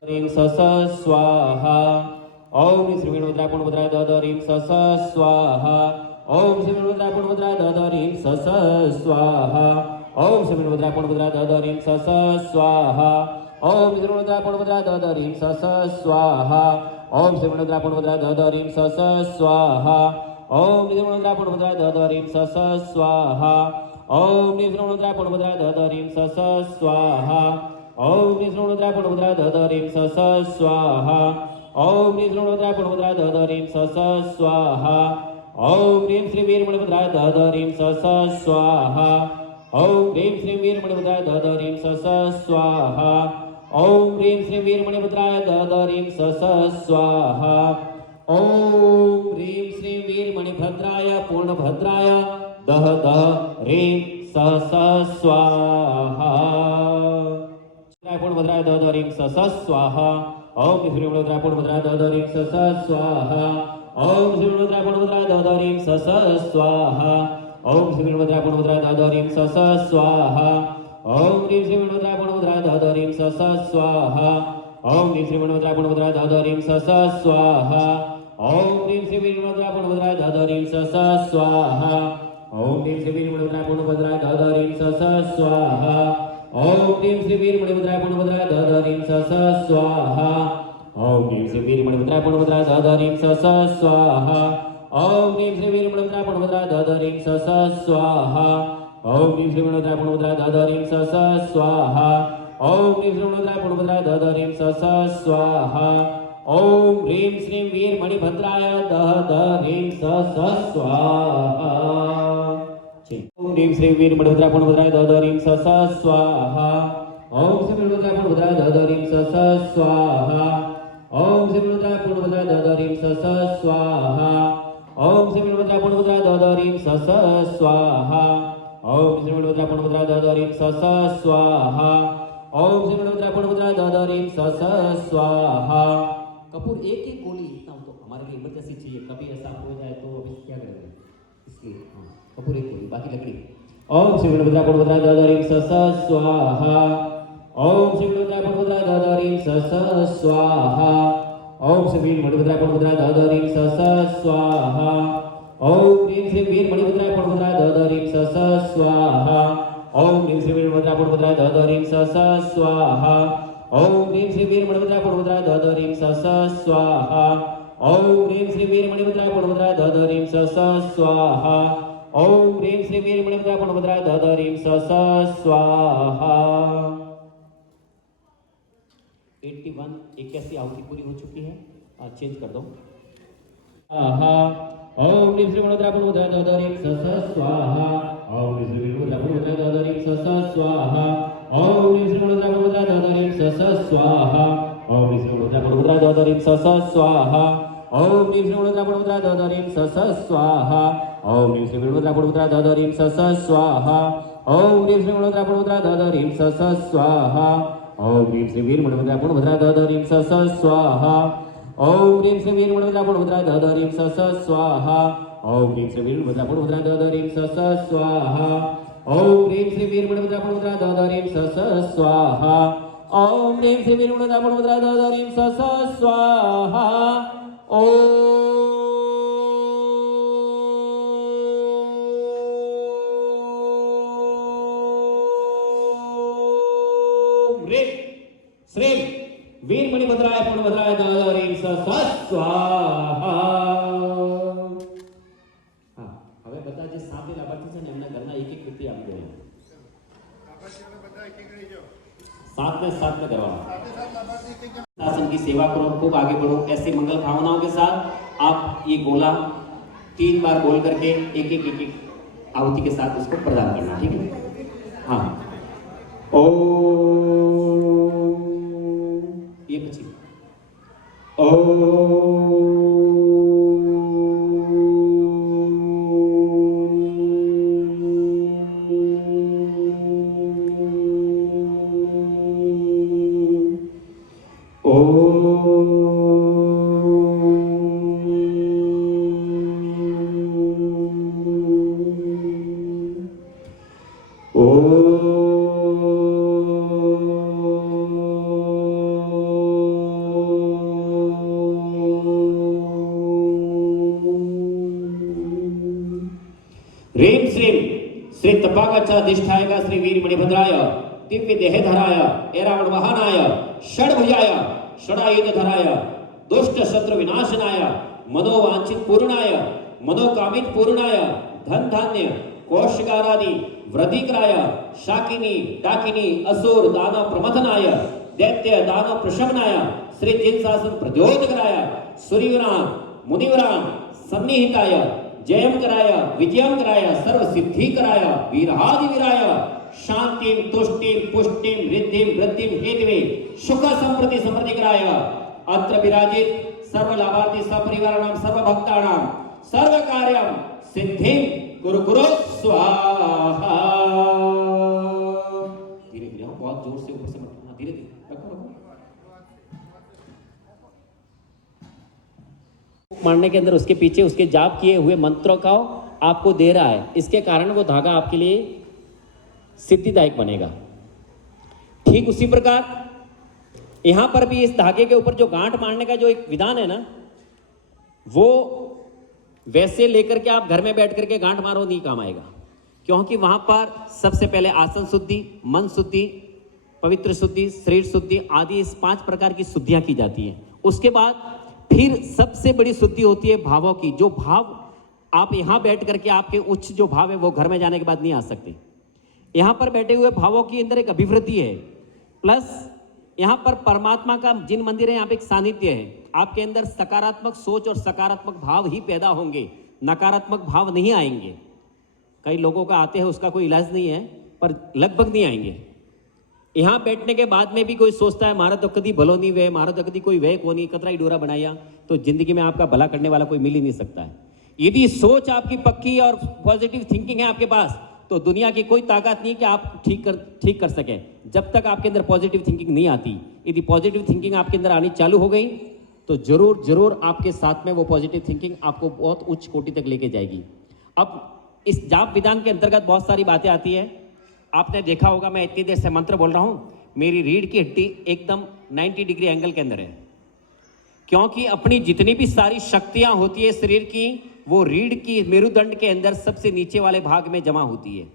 ह्रीं स स स्वाहा। ओम श्री वीरभद्राय पूर्णभद्राय दह दह ह्रीं स स स्वाहा। ओम श्री वीरभद्राय पूर्णभद्राय दह दह ह्रीं स स स्वाहा। ओम श्री वीरभद्राय पूर्णभद्राय दह दह ह्रीं स स स्वाहा। ओम श्री वीरभद्राय पूर्णभद्राय दह दह ह्रीं स स स्वाहा। ओम श्री वीरभद्राय पूर्णभद्राय दह दह ह्रीं स स स्वाहा। ओम श्री वीरभद्राय पूर्णभद्राय दह दह ह्रीं स स स्वाहा। ओम श्री वीरभद्राय पूर्णभद्राय दह दह ह्रीं स स स्वाहा। ओम ह्रीं श्रीमणिभद्राय पूर्णभद्राय दह दह ह्रीं स स स्वाहा। ओम ह्रीं श्रीमणिभद्राय पूर्णभद्राय दह दह ह्रीं स स स्वाहा। ओम ह्रीं श्री वीरमणिभद्राय दह दह ह्रीं स स स्वाहा। ओम ह्रीं श्री वीरमणिभद्राय दह दह ह्रीं स स स्वाहा। ओम ह्रीं श्री वीरमणिभद्राय दह दह ह्रीं स स स्वाहा। ओम ह्रीं श्री वीरमणिभद्राय पूर्णभद्राय दह दह ह्रीं स स स्वाहा। पूर्णभद्राय दह दह ह्रीं स स स्वाहा। ओम श्री वीरमणिभद्राय पूर्णभद्राय दह दह ह्रीं स स स्वाहा। ओम श्री वीरमणिभद्राय पूर्णभद्राय दह दह ह्रीं स स स्वाहा। ओम श्री वीरभद्राय पूर्णभद्राय धाधरीं स स्वाहा ओम ह्रीं श्री वीरभद्राय पूर्णभद्राय धाधरीं स स्वाहा ओम ह्रीं श्री वीरभद्राय पूर्णभद्राय धाधरीं स स्वाहा ओम ह्रीं श्री वीरभद्राय पूर्णभद्राय धाधरीं स स्वाहा ओम ह्रीं श्री वीरभद्राय पूर्णभद्राय धाधरीं स स्वाहा ओम ह्रीं श्री वीरभद्राय पूर्णभद्राय धाधरीं स स्वाहा ओम ह्रीं श्री वीरभद्राय पूर्णभद्राय धाधरीं स स्वाहा ओम ह्रीं श्री वीरभद्राय पूर्णभद्राय धाधरीं स स्वाहा ओम ह्रीं श्री वीरभद्राय पूर्णभद्राय धाधरीं स स्वाहा ओम ह्रीं श्री वीरभद्राय पूर्णभद्राय धाधरीं स स्वाहा ओम ह्रीं श्री वीरमणिभद्राय धाधरीं स स्वाहा ओम ह्रीं श्री वीरमणिभद्राय पूर्णभद्राय धाधरीं स स्वाहा ओम श्री वीरभद्राय पूर्णभद्राय धाधरीं स स्वाहा ओम श्री वीरभद्राय पूर्णभद्राय धाधरीं स स्वाहा ओम श्री वीरभद्राय पूर्णभद्राय धाधरीं स स्वाहा ओम श्री वीरभद्राय पूर्णभद्राय धाधरीं स स्वाहा ओम श्री वीरभद्राय पूर्णभद्राय धाधरीं स स्वाहा। कपूर एक एक गोली इतना तो हमारे लिए इमरजेंसी चाहिए, कभी ऐसा हो जाए तो अभी क्या करेंगे, इसलिए कपूर एक गोली, बाकी लकड़ी। ओम श्री वीरभद्राय पूर्णभद्राय धाधरीं स स्वाहा ओम श्री वीरभद्राय पूर्णभद्राय धाधरीं स स्वाहा ओम श्री वीरमणिभद्राय पूर्णभद्राय धाधरीं स स्वाहा ओम ह्रीं श्री वीरमणिभद्राय पूर्णभद्राय धाधरीं स स्वाहा ओम ह्रीं श्री वीरभद्राय पूर्णभद्राय धाधरीं स स्वाहा ओम ह्रीं श्री वीरमणिभद्राय पूर्णभद्राय धाधरीं स स्वाहा ओम ह्रीं श्री वीरमणिभद्राय पूर्णभद्राय धाधरीं स स्वाहा ओम ह्रीं श्री वीरमणिभद्राय पूर्णभद्राय धाधरीं स स्वाहा। 81 आहुति पूरी हो चुकी है, चेंज कर दो। ओम ह्रीं श्री वीरभद्राय पूर्णभद्राय धाधरीं स स्वाहा ओम ह्रीं श्री वीरभद्राय पूर्णभद्राय धाधरीं स स्वाहा ओम ह्रीं श्री वीरभद्राय पूर्णभद्राय धाधरीं स स्वाहा ओम ह्रीं श्री वीरभद्राय पूर्णभद्राय धाधरीं स स्वाहा ओम ह्रीं श्री वीरभद्राय पूर्णभद्राय धाधरीं स स्वाहा ओम ह्रीं श्री वीरभद्राय पूर्णभद्राय धाधरीं स स्वाहा ओम ह्रीं श्री वीरभद्राय पूर्णभद्राय धाधरीं स स्वाहा ओम ह्रीं श्री वीरभद्राय पूर्णभद्राय धाधरीं स स्वाहा ओम ह्रीं श्री वीरभद्राय पूर्णभद्राय धाधरीं स स्वाहा ओम ह्रीं श्री वीरभद्राय पूर्णभद्राय धाधरीं स स्वाहा ओम ह्रीं श्री वीरभद्राय पूर्णभद्राय धाधरीं स स्वाहा ओम ह्रीं श्री वीरभद्राय पूर्णभद्राय धाधरीं स स्वाहा ओम ह्रीं श्री वीरमणिभद्राय पूर्णभद्राय धाधरीं स स्वाहा। હા હવે બધા જે સાતે લાભાર્થી છે ને એમના ઘરના એક એક વ્યક્તિ આવી ગયા, साथ में करवाना, शासन की सेवा करो, खूब आगे बढ़ो। ऐसे मंगल भावनाओं के साथ आप ये गोला 3 बार बोल करके एक एक आहुति के साथ उसको प्रदान करना, ठीक है। हाँ ओम ये પછી ह्रीं श्रीं श्री तपागच्छाधिष्ठायक श्री वीरमणिभद्राय दिव्य देहधराय ऐरावण वाहनाय षड्भुजाय षडायुधधराय दुष्ट शत्रु विनाशनाय मनोवांछित पूर्णाय मनोकामित पूर्णाय धन धान्य कोशकारादि वृद्धिकराय शाकिनी डाकिनी असुर दानव प्रमथनाय दैत्य दानव प्रशमनाय श्री जिनशासन प्रद्योतकराय सूर्यवरान मुनिवरान सन्निहिताय जयम कराय विजयम कराय सर्व सिद्धि कराय वीरादि वीराय शांतिम तुष्टिम पुष्टिम रिद्धिम वृद्धिम हेतवे सुख संप्रति समृद्धि कराय अत्र विराजित सर्व लाभार्थी सपरिवाराणाम सर्व भक्तानाम सर्व कार्यम सिद्धिम गुरु गुरु स्वाहा। धीरे धीरे बहुत जोर से ऊपर से मत, धीरे धीरे रखो रखो। मारने के अंदर उसके पीछे उसके जाप किए हुए मंत्रों का आपको दे रहा है, इसके कारण वो धागा आपके लिए सिद्धिदायक बनेगा। ठीक उसी प्रकार यहां पर भी इस धागे के ऊपर जो गांठ मारने का जो एक विधान है ना, वो वैसे लेकर के आप घर में बैठ करके गांठ मारो नहीं काम आएगा, क्योंकि वहां पर सबसे पहले आसन शुद्धि, मन शुद्धि, पवित्र शुद्धि, शरीर शुद्धि आदि इस 5 प्रकार की शुद्धियां की जाती हैं। उसके बाद फिर सबसे बड़ी शुद्धि होती है भावों की। जो भाव आप यहां बैठ करके आपके उच्च जो भाव है वो घर में जाने के बाद नहीं आ सकते। यहां पर बैठे हुए भावों की अंदर एक अभिवृद्धि है, प्लस यहां पर परमात्मा का जिन मंदिर है यहाँ पे एक सानिध्य है। आपके अंदर सकारात्मक सोच और सकारात्मक भाव ही पैदा होंगे, नकारात्मक भाव नहीं आएंगे। कई लोगों का आते हैं, उसका कोई इलाज नहीं है, पर लगभग नहीं आएंगे। यहाँ बैठने के बाद में भी कोई सोचता है मारा तो कभी भलो नहीं वे, मारा तो कभी कोई वे को नहीं, कतरा ही डोरा बनाया, तो जिंदगी में आपका भला करने वाला कोई मिल ही नहीं सकता है। यदि सोच आपकी पक्की और पॉजिटिव थिंकिंग है आपके पास, तो दुनिया की कोई ताकत नहीं कि आप ठीक कर सकें। जब तक आपके अंदर पॉजिटिव थिंकिंग नहीं आती, यदि पॉजिटिव थिंकिंग आपके अंदर आनी चालू हो गई तो जरूर आपके साथ में वो पॉजिटिव थिंकिंग आपको बहुत उच्च कोटि तक लेके जाएगी। अब इस जाप विधान के अंतर्गत बहुत सारी बातें आती है। आपने देखा होगा, मैं इतनी देर से मंत्र बोल रहा हूं, मेरी रीढ़ की हड्डी एकदम 90 डिग्री एंगल के अंदर है, क्योंकि अपनी जितनी भी सारी शक्तियां होती है शरीर की, वो रीढ़ की मेरुदंड के अंदर सबसे नीचे वाले भाग में जमा होती है।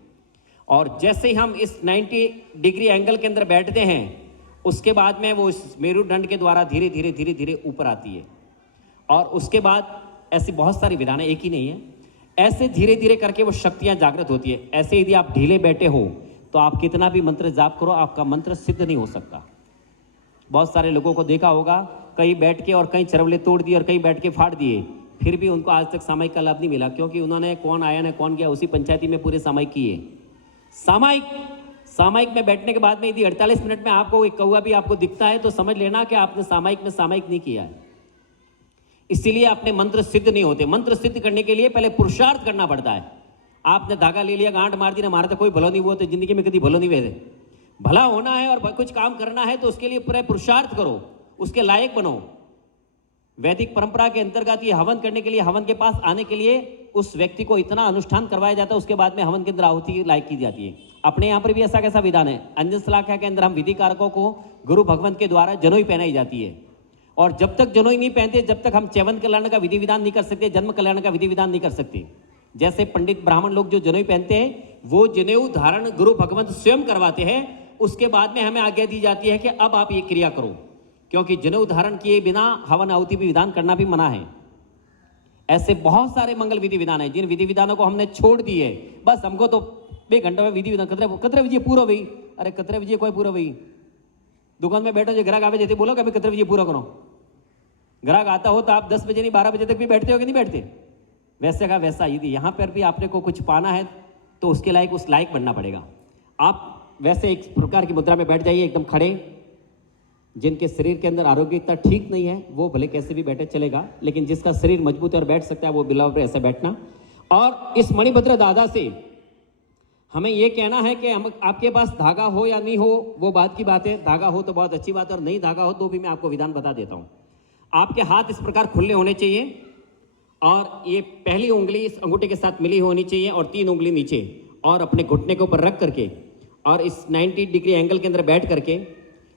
और जैसे ही हम इस 90 डिग्री एंगल के अंदर बैठते हैं, उसके बाद में वो इस मेरुदंड के द्वारा धीरे धीरे ऊपर आती है। और उसके बाद ऐसी बहुत सारी विधान है, एक ही नहीं है, ऐसे धीरे धीरे करके वो शक्तियां जागृत होती है। ऐसे यदि आप ढीले बैठे हो तो आप कितना भी मंत्र जाप करो, आपका मंत्र सिद्ध नहीं हो सकता। बहुत सारे लोगों को देखा होगा, कहीं बैठ के और कहीं चरवले तोड़ दिए और कहीं बैठ के फाड़ दिए, फिर भी उनको आज तक सामायिक का लाभ नहीं मिला, क्योंकि उन्होंने कौन आया ना कौन गया उसी पंचायती में पूरे सामायिक किए। सामायिक में बैठने के बाद में यदि 48 मिनट में आपको एक कौवा भी आपको दिखता है तो समझ लेना कि आपने सामायिक में सामायिक नहीं किया है। इसीलिए अपने मंत्र सिद्ध नहीं होते। मंत्र सिद्ध करने के लिए पहले पुरुषार्थ करना पड़ता है। आपने धागा ले लिया, गांठ मार दी ना, मारा तो कोई भलो नहीं हुआ, तो जिंदगी में कभी भलो नहीं हुए। भला होना है और कुछ काम करना है तो उसके लिए पूरा पुरुषार्थ करो, उसके लायक बनो। वैदिक परंपरा के अंतर्गत ये हवन करने के लिए, हवन के पास आने के लिए उस व्यक्ति को इतना अनुष्ठान करवाया जाता है, उसके बाद में हवन के अंदर आहुति लायक की जाती है। अपने यहाँ पर भी ऐसा कैसा विधान है, अंजन सलाखा के अंदर हम विधि कारकों को गुरु भगवंत के द्वारा जनोई पहनाई जाती है। और जब तक जनोई नहीं पहनते, जब तक हम चैवन कल्याण का विधि विधान नहीं कर सकते, जन्म कल्याण का विधि विधान नहीं कर सकते। जैसे पंडित ब्राह्मण लोग जो जनेऊ पहनते हैं, वो जनेऊ धारण गुरु भगवंत स्वयं करवाते हैं। उसके बाद में हमें आज्ञा दी जाती है कि अब आप ये क्रिया करो, क्योंकि जनेऊ धारण किए बिना हवन आहुति भी विधान करना भी मना है। ऐसे बहुत सारे मंगल विधि विधान है, जिन विधि विधानों को हमने छोड़ दिए। बस हमको तो 2 घंटों में विधि विधान कतरे विजय पूरा हुई। अरे कतरे विजय कोई पूरा हुई, दुकान में बैठो, जो ग्राहक आवे जैसे बोलो कभी कतरे विजय पूरा करो। ग्राहक आता हो तो आप 10 बजे नहीं 12 बजे तक भी बैठते हो कि नहीं बैठते? वैसे का वैसा यदि यहाँ पर भी आपने को कुछ पाना है तो उसके लायक उस लायक बनना पड़ेगा। आप वैसे एक प्रकार की मुद्रा में बैठ जाइए, एकदम खड़े। जिनके शरीर के अंदर आरोग्य इतना ठीक नहीं है वो भले कैसे भी बैठे चलेगा, लेकिन जिसका शरीर मजबूत है और बैठ सकता है वो बिलाव पर ऐसे बैठना। और इस मणिभद्र दादा से हमें ये कहना है कि हम आपके पास धागा हो या नहीं हो वो बात की बात है। धागा हो तो बहुत अच्छी बात है, और नहीं धागा हो तो भी मैं आपको विधान बता देता हूँ। आपके हाथ इस प्रकार खुले होने चाहिए, और ये पहली उंगली इस अंगूठे के साथ मिली होनी चाहिए, और 3 उंगली नीचे, और अपने घुटने के ऊपर रख करके और इस 90 डिग्री एंगल के अंदर बैठ करके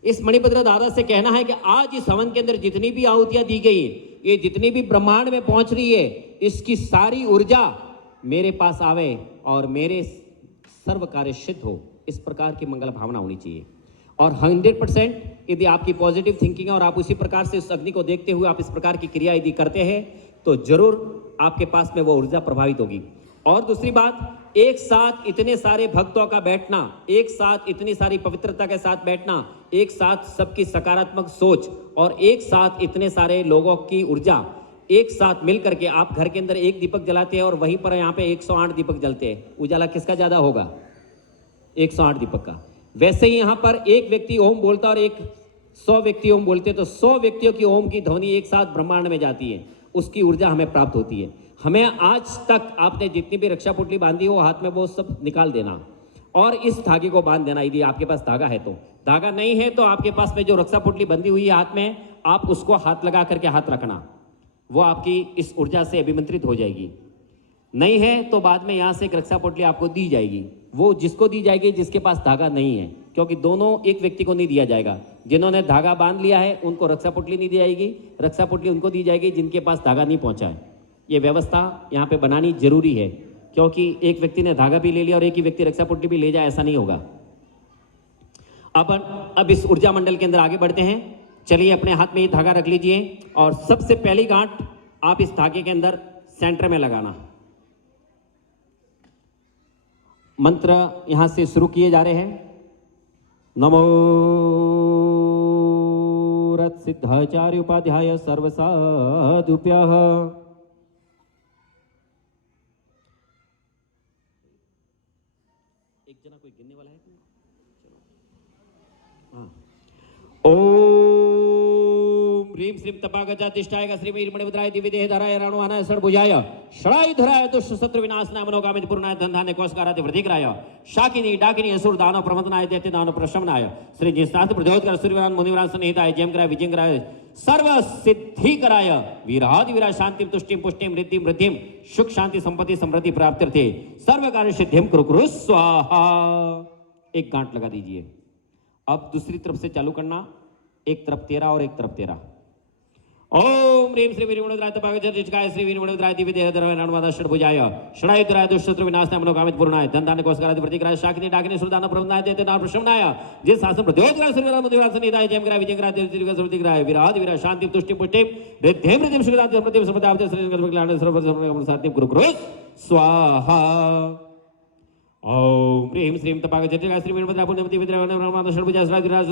इस मणिभद्र दादा से कहना है कि आज इस हवन के अंदर जितनी भी आहुतियां दी गई, ये जितनी भी ब्रह्मांड में पहुंच रही है, इसकी सारी ऊर्जा मेरे पास आवे और मेरे सर्व कार्य सिद्ध हो। इस प्रकार की मंगल भावना होनी चाहिए। और 100% यदि आपकी पॉजिटिव थिंकिंग है और आप उसी प्रकार से उस अग्नि को देखते हुए आप इस प्रकार की क्रिया यदि करते हैं तो जरूर आपके पास में वो ऊर्जा प्रभावित होगी। और दूसरी बात, एक साथ इतने सारे भक्तों का बैठना, एक साथ इतनी सारी पवित्रता के साथ बैठना, एक साथ सबकी सकारात्मक सोच और एक साथ इतने सारे लोगों की ऊर्जा एक साथ मिल करके आप घर के अंदर एक दीपक जलाते हैं और वहीं पर यहाँ पे 108 दीपक जलते हैं। उजाला किसका ज्यादा होगा? 108 दीपक का। वैसे ही यहाँ पर एक व्यक्ति ओम बोलता और 100 व्यक्ति ओम बोलते, तो 100 व्यक्तियों की ओम की ध्वनि एक साथ ब्रह्मांड में जाती है, उसकी ऊर्जा हमें प्राप्त होती है। हमें आज तक आपने जितनी भी रक्षा पुटली बांधी हो हाथ में वो सब निकाल देना और इस धागे को बांध देना। यदि आपके पास धागा है तो, धागा नहीं है तो आपके पास में जो रक्षा पुटली बंधी हुई है हाथ में, आप उसको हाथ लगा करके हाथ रखना, वो आपकी इस ऊर्जा से अभिमंत्रित हो जाएगी। नहीं है तो बाद में यहाँ से एक रक्षा पोटली आपको दी जाएगी। वो जिसको दी जाएगी जिसके पास धागा नहीं है, क्योंकि दोनों एक व्यक्ति को नहीं दिया जाएगा। जिन्होंने धागा बांध लिया है उनको रक्षा पोटली नहीं दी जाएगी, रक्षा पोटली उनको दी जाएगी जिनके पास धागा नहीं पहुंचा है। ये व्यवस्था यहाँ पे बनानी जरूरी है, क्योंकि एक व्यक्ति ने धागा भी ले लिया और एक ही व्यक्ति रक्षा पोटली भी ले जाए, ऐसा नहीं होगा। अब इस ऊर्जा मंडल के अंदर आगे बढ़ते हैं। चलिए अपने हाथ में ये धागा रख लीजिए और सबसे पहली गांठ आप इस धागे के अंदर सेंटर में लगाना। मंत्र यहां से शुरू किए जा रहे हैं। नमो रथ सिद्धाचार्य उपाध्याय सर्वसाधुभ्यः। एक जना कोई गिनने वाला है? ओम ह्रीं श्रीं तपागजातिष्ठाय श्री वीरमणिभद्राय दिव्यदेहधराय रणवाहनाय षड्भुजाय षडायुधराय दुष्ट शत्रु विनाशनाय मनोकामित पूर्णाय धनधान्य कोशकाराय वृद्धिकराय शाकिनी डाकिनी असुर दानव प्रमथनाय दैत्य दानव प्रशमनाय श्री जिष्णाथ प्रद्योतकर सूर्यवान मुनिवरान सन्निहिताय जयंकराय विजयंकराय सर्व सिद्धिकराय वीरादि वीरा शांतिम तुष्टिम पुष्टिम रिद्धिम वृद्धिम सुख शांति संपत्ति समृद्धि प्राप्त्यर्थे सर्व कार्य सिद्धिम कुरु स्वाहा। एक गांठ लगा दीजिए। अब दूसरी तरफ से चालू करना, एक तरफ 13 और एक तरफ 13। ओम ह्रीं श्री वीरमणिभद्राय तपागजातिष्ठाय श्री वीरमणिभद्राय दिव्यदेहधराय रणवाहनाय षड्भुजाय षडायुधराय दुष्टशत्रु विनाशनाय मनोकामित पूर्णाय धनधान्य कोशकाराय वृद्धिकराय शाकिनी डाकिनी सुरदानव प्रमथनाय दैत्य दानव प्रशमनाय जिस शासन प्रद्योतकर सूर्यवान मुनिवरान सन्निहिताय जयंकराय विजयंकराय दिव्यदेहधराय वृद्धिकराय वीरादि वीरा शांति तुष्टि पुष्टि रिद्धिम वृद्धिम सुख शांति समृद्धि समृद्धि सर्व स्वाहा। ओम ह्रीं श्रीं तपागजातिष्ठाय श्री वीरमणिभद्राय दिव्यदेहधराय रणवाहनाय षड्भुजाय षडायुधराय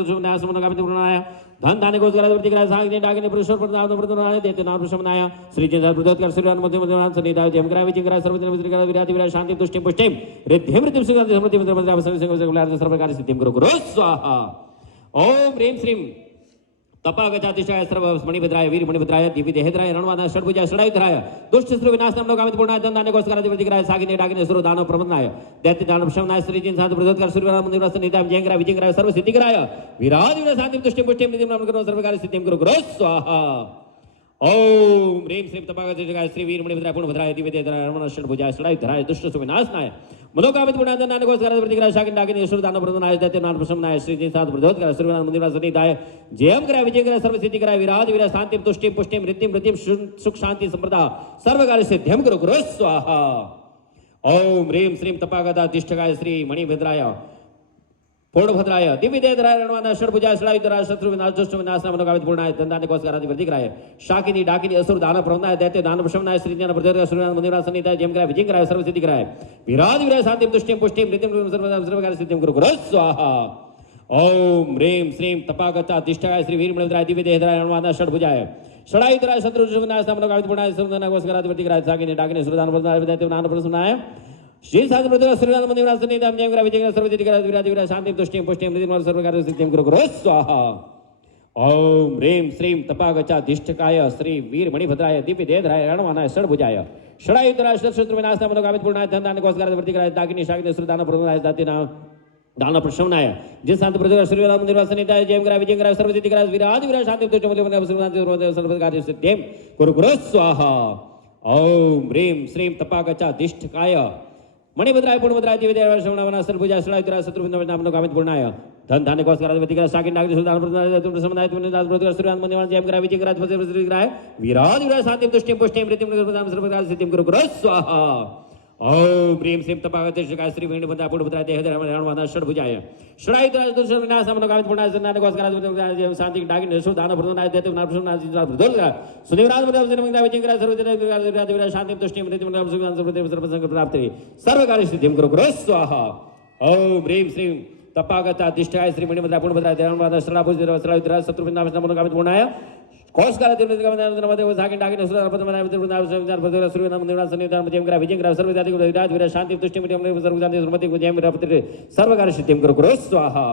मनोकामित पूर्णाय धनधान्य कोशकाराय वृद्धिकराय शाकिनी डाकिनी प्रमथनाय दैत्य दानव प्रशमनाय श्री जिष्णाथ प्रद्योतकर सूर्यवान मुनिवरान सन्निहिताय जयंकराय विजयंकराय सर्व वीरादि वीरा शांति तुष्टि पुष्टि रिद्धिम वृद्धिम सुख शांति समृद्धि सर्व कार्य सिद्धिं कुरु स्वाहा। ओम ह्रीं श्रीं तपागजातिष्ठाय सर्व मणिभद्राय वीरमणिभद्राय दिव्यदेहधराय रणवाहनाय षड्भुजाय षडायुधराय दुष्ट शत्रु विनाशनाय मनोकामित पूर्णाय धनधान्य कोशकाराय वृद्धिकराय शाकिनी डाकिनी असुर दानव प्रमथनाय दैत्य दानव प्रशमनाय श्री जिष्णाथ प्रद्योतकर सूर्यवान मुनिवरान सन्निहिताय जयंकराय विजयंकराय सर्व सिद्धिकराय वीरादि वीरा शांतिं तुष्टिं पुष्टिं रिद्धिं सर्व कार्य सिद्धिं कुरु स्वाहा। ओम ह्रीं श्रीं तपागजातिष्ठाय श्री वीरमणिभद्राय पूर्णभद्राय दिव्यदेहधराय रणवाहनाय षड्भुजाय षडायुधराय दुष्ट शत्रु विनाशनाय मनोकामित पूर्णाय धनधान्य कोशकाराय वृद्धिकराय शाकिनी डाकिनी असुर दानव प्रमथनाय दैत्य दानव प्रशमनाय श्री जिष्णाथ प्रद्योतकर सूर्यवान मुनिवरान सन्निहिताय जयंकराय विजयंकराय सर्व सिद्धिकराय वीरादि वीरा शांतिं तुष्टिं पुष्टिं रिद्धिं वृद्धिं सुख शांति समृद्धि सर्व कार्य सिद्धिं कुरु स्वाहा। ओम ह्रीं श्रीं तपागजातिष्ठाय श्री मणिभद्राय पूर्णभद्राय दिव्यदेहधराय रणवाहनाय षड्भुजाय षडायुधराय शत्रु विनाश दुष्ट विनाशनाय मनोकामित पूर्णाय धनधान्य कोशकाराय वृद्धिकराय शाकिनी डाकिनी असुर दानव प्रमथनाय दैत्य दानव प्रशमनाय श्री जिष्णाथ प्रद्योतकर सूर्यवान मुनिवरान सन्निहिताय जयंकराय विजयंकराय सर्व सिद्धिकराय वीरादि वीरा शांतिं तुष्टिं पुष्टिं रिद्धिं सर्व कार्य सिद्धिं कुरु स्वाहा। ओम ह्रीं श्रीं तपागजातिष्ठाय श्री वीरमणिभद्राय दिव्यदेहधराय रणवाहनाय षड्भुजाय षडायुधराय शत्रु विनाशनाय मनोकामित पूर्णाय धनधान्य कोशकाराय वृद्धिकराय शाकिनी डाकिनी असुर दानव प्रमथनाय दैत्य दानव प्रशमनाय श्री साधु प्रद्योतकर सूर्यवान मुनिवरान सन्निहिताय जयंकराय विजयंकराय सर्व सिद्धिकराय वीरादि वीरा शांतिं तुष्टिं पुष्टिं रिद्धिं सर्व कार्य सिद्धिं कुरु स्वाहा। ओम ह्रीं श्रीं तपागजातिष्ठाय श्री वीरमणिभद्राय दिव्यदेहधराय रणवाहनाय षड्भुजाय षडायुधराय शत्रु विनाशनाय मनोकामित पूर्णाय धनधान्य कोशकाराय वृद्धिकराय शाकिनी शाकिनी असुर दानव प्रमथनाय दैत्य दानव प्रशमनाय जिस शांति प्रद्योतकर सूर्यवान मुनिवरान सन्निहिताय जयंकराय विजयंकराय सर्व सिद्धिकराय वीरादि वीरा शांतिं तुष्टिं पुष्टिं सर्व कार्य सिद्धिं कुरु स्वाहा। ओम ह्रीं श्रीं तपागजातिष्ठाय मणिभद्राय पूर्णभद्राय दिव्यदेहधराय रणवाहनाय षड्भुजाय षडायुधराय शत्रु विनाशनाय मनोकामित पूर्णाय धनधान्य कोशकाराय वृद्धिकराय शाकिनी डाकिनी असुर दानव प्रमथनाय दैत्य दानव प्रशमनाय प्रद्योतकर सूर्यवान मुनिवरान जयंकराय विजयंकराय सर्व सिद्धिकराय वीरादि वीरा शांतिं तुष्टिं पुष्टिं रिद्धिं सर्व कार्य सिद्धिं कुरु स्वाहा। ओम ह्रीं श्रीं तपागजातिष्ठाय श्री वीरमणिभद्राय पूर्णभद्राय दिव्यदेहधराय रणवाहनाय षड्भुजाय षडायुधराय दुष्ट विनाशनाय मनोकामित पूर्णाय धनधान्य कोशकाराय वृद्धिकराय शांति डाकिनी असुर दानव प्रमथनाय दैत्य दानव प्रशमनाय प्रद्योतकर सूर्यवान मुनिवरान विजयंकराय सर्व वीरादि शांतिं तुष्टिं रिद्धिं सर्व प्राप्ति सर्व कार्य सिद्धिं कुरु स्वाहा। ओम ह्रीं श्रीं तपागजातिष्ठाय श्री मणिभद्राय पूर्णभद्राय रणवाहनाय षडायुधराय शत्रु विनाशनाय मनोकामित पूर्णाय कोशकाराय शाकिनी डाकिनी असुर दानव प्रमथनाय दैत्य दानव प्रशमनाय सूर्यवान मुनिवरान सन्निहिताय जयंकराय विजयंकराय सर्व वीरादि वीरा शांति तुष्टि सर्व कार्य सिद्धिं कुरु स्वाहा।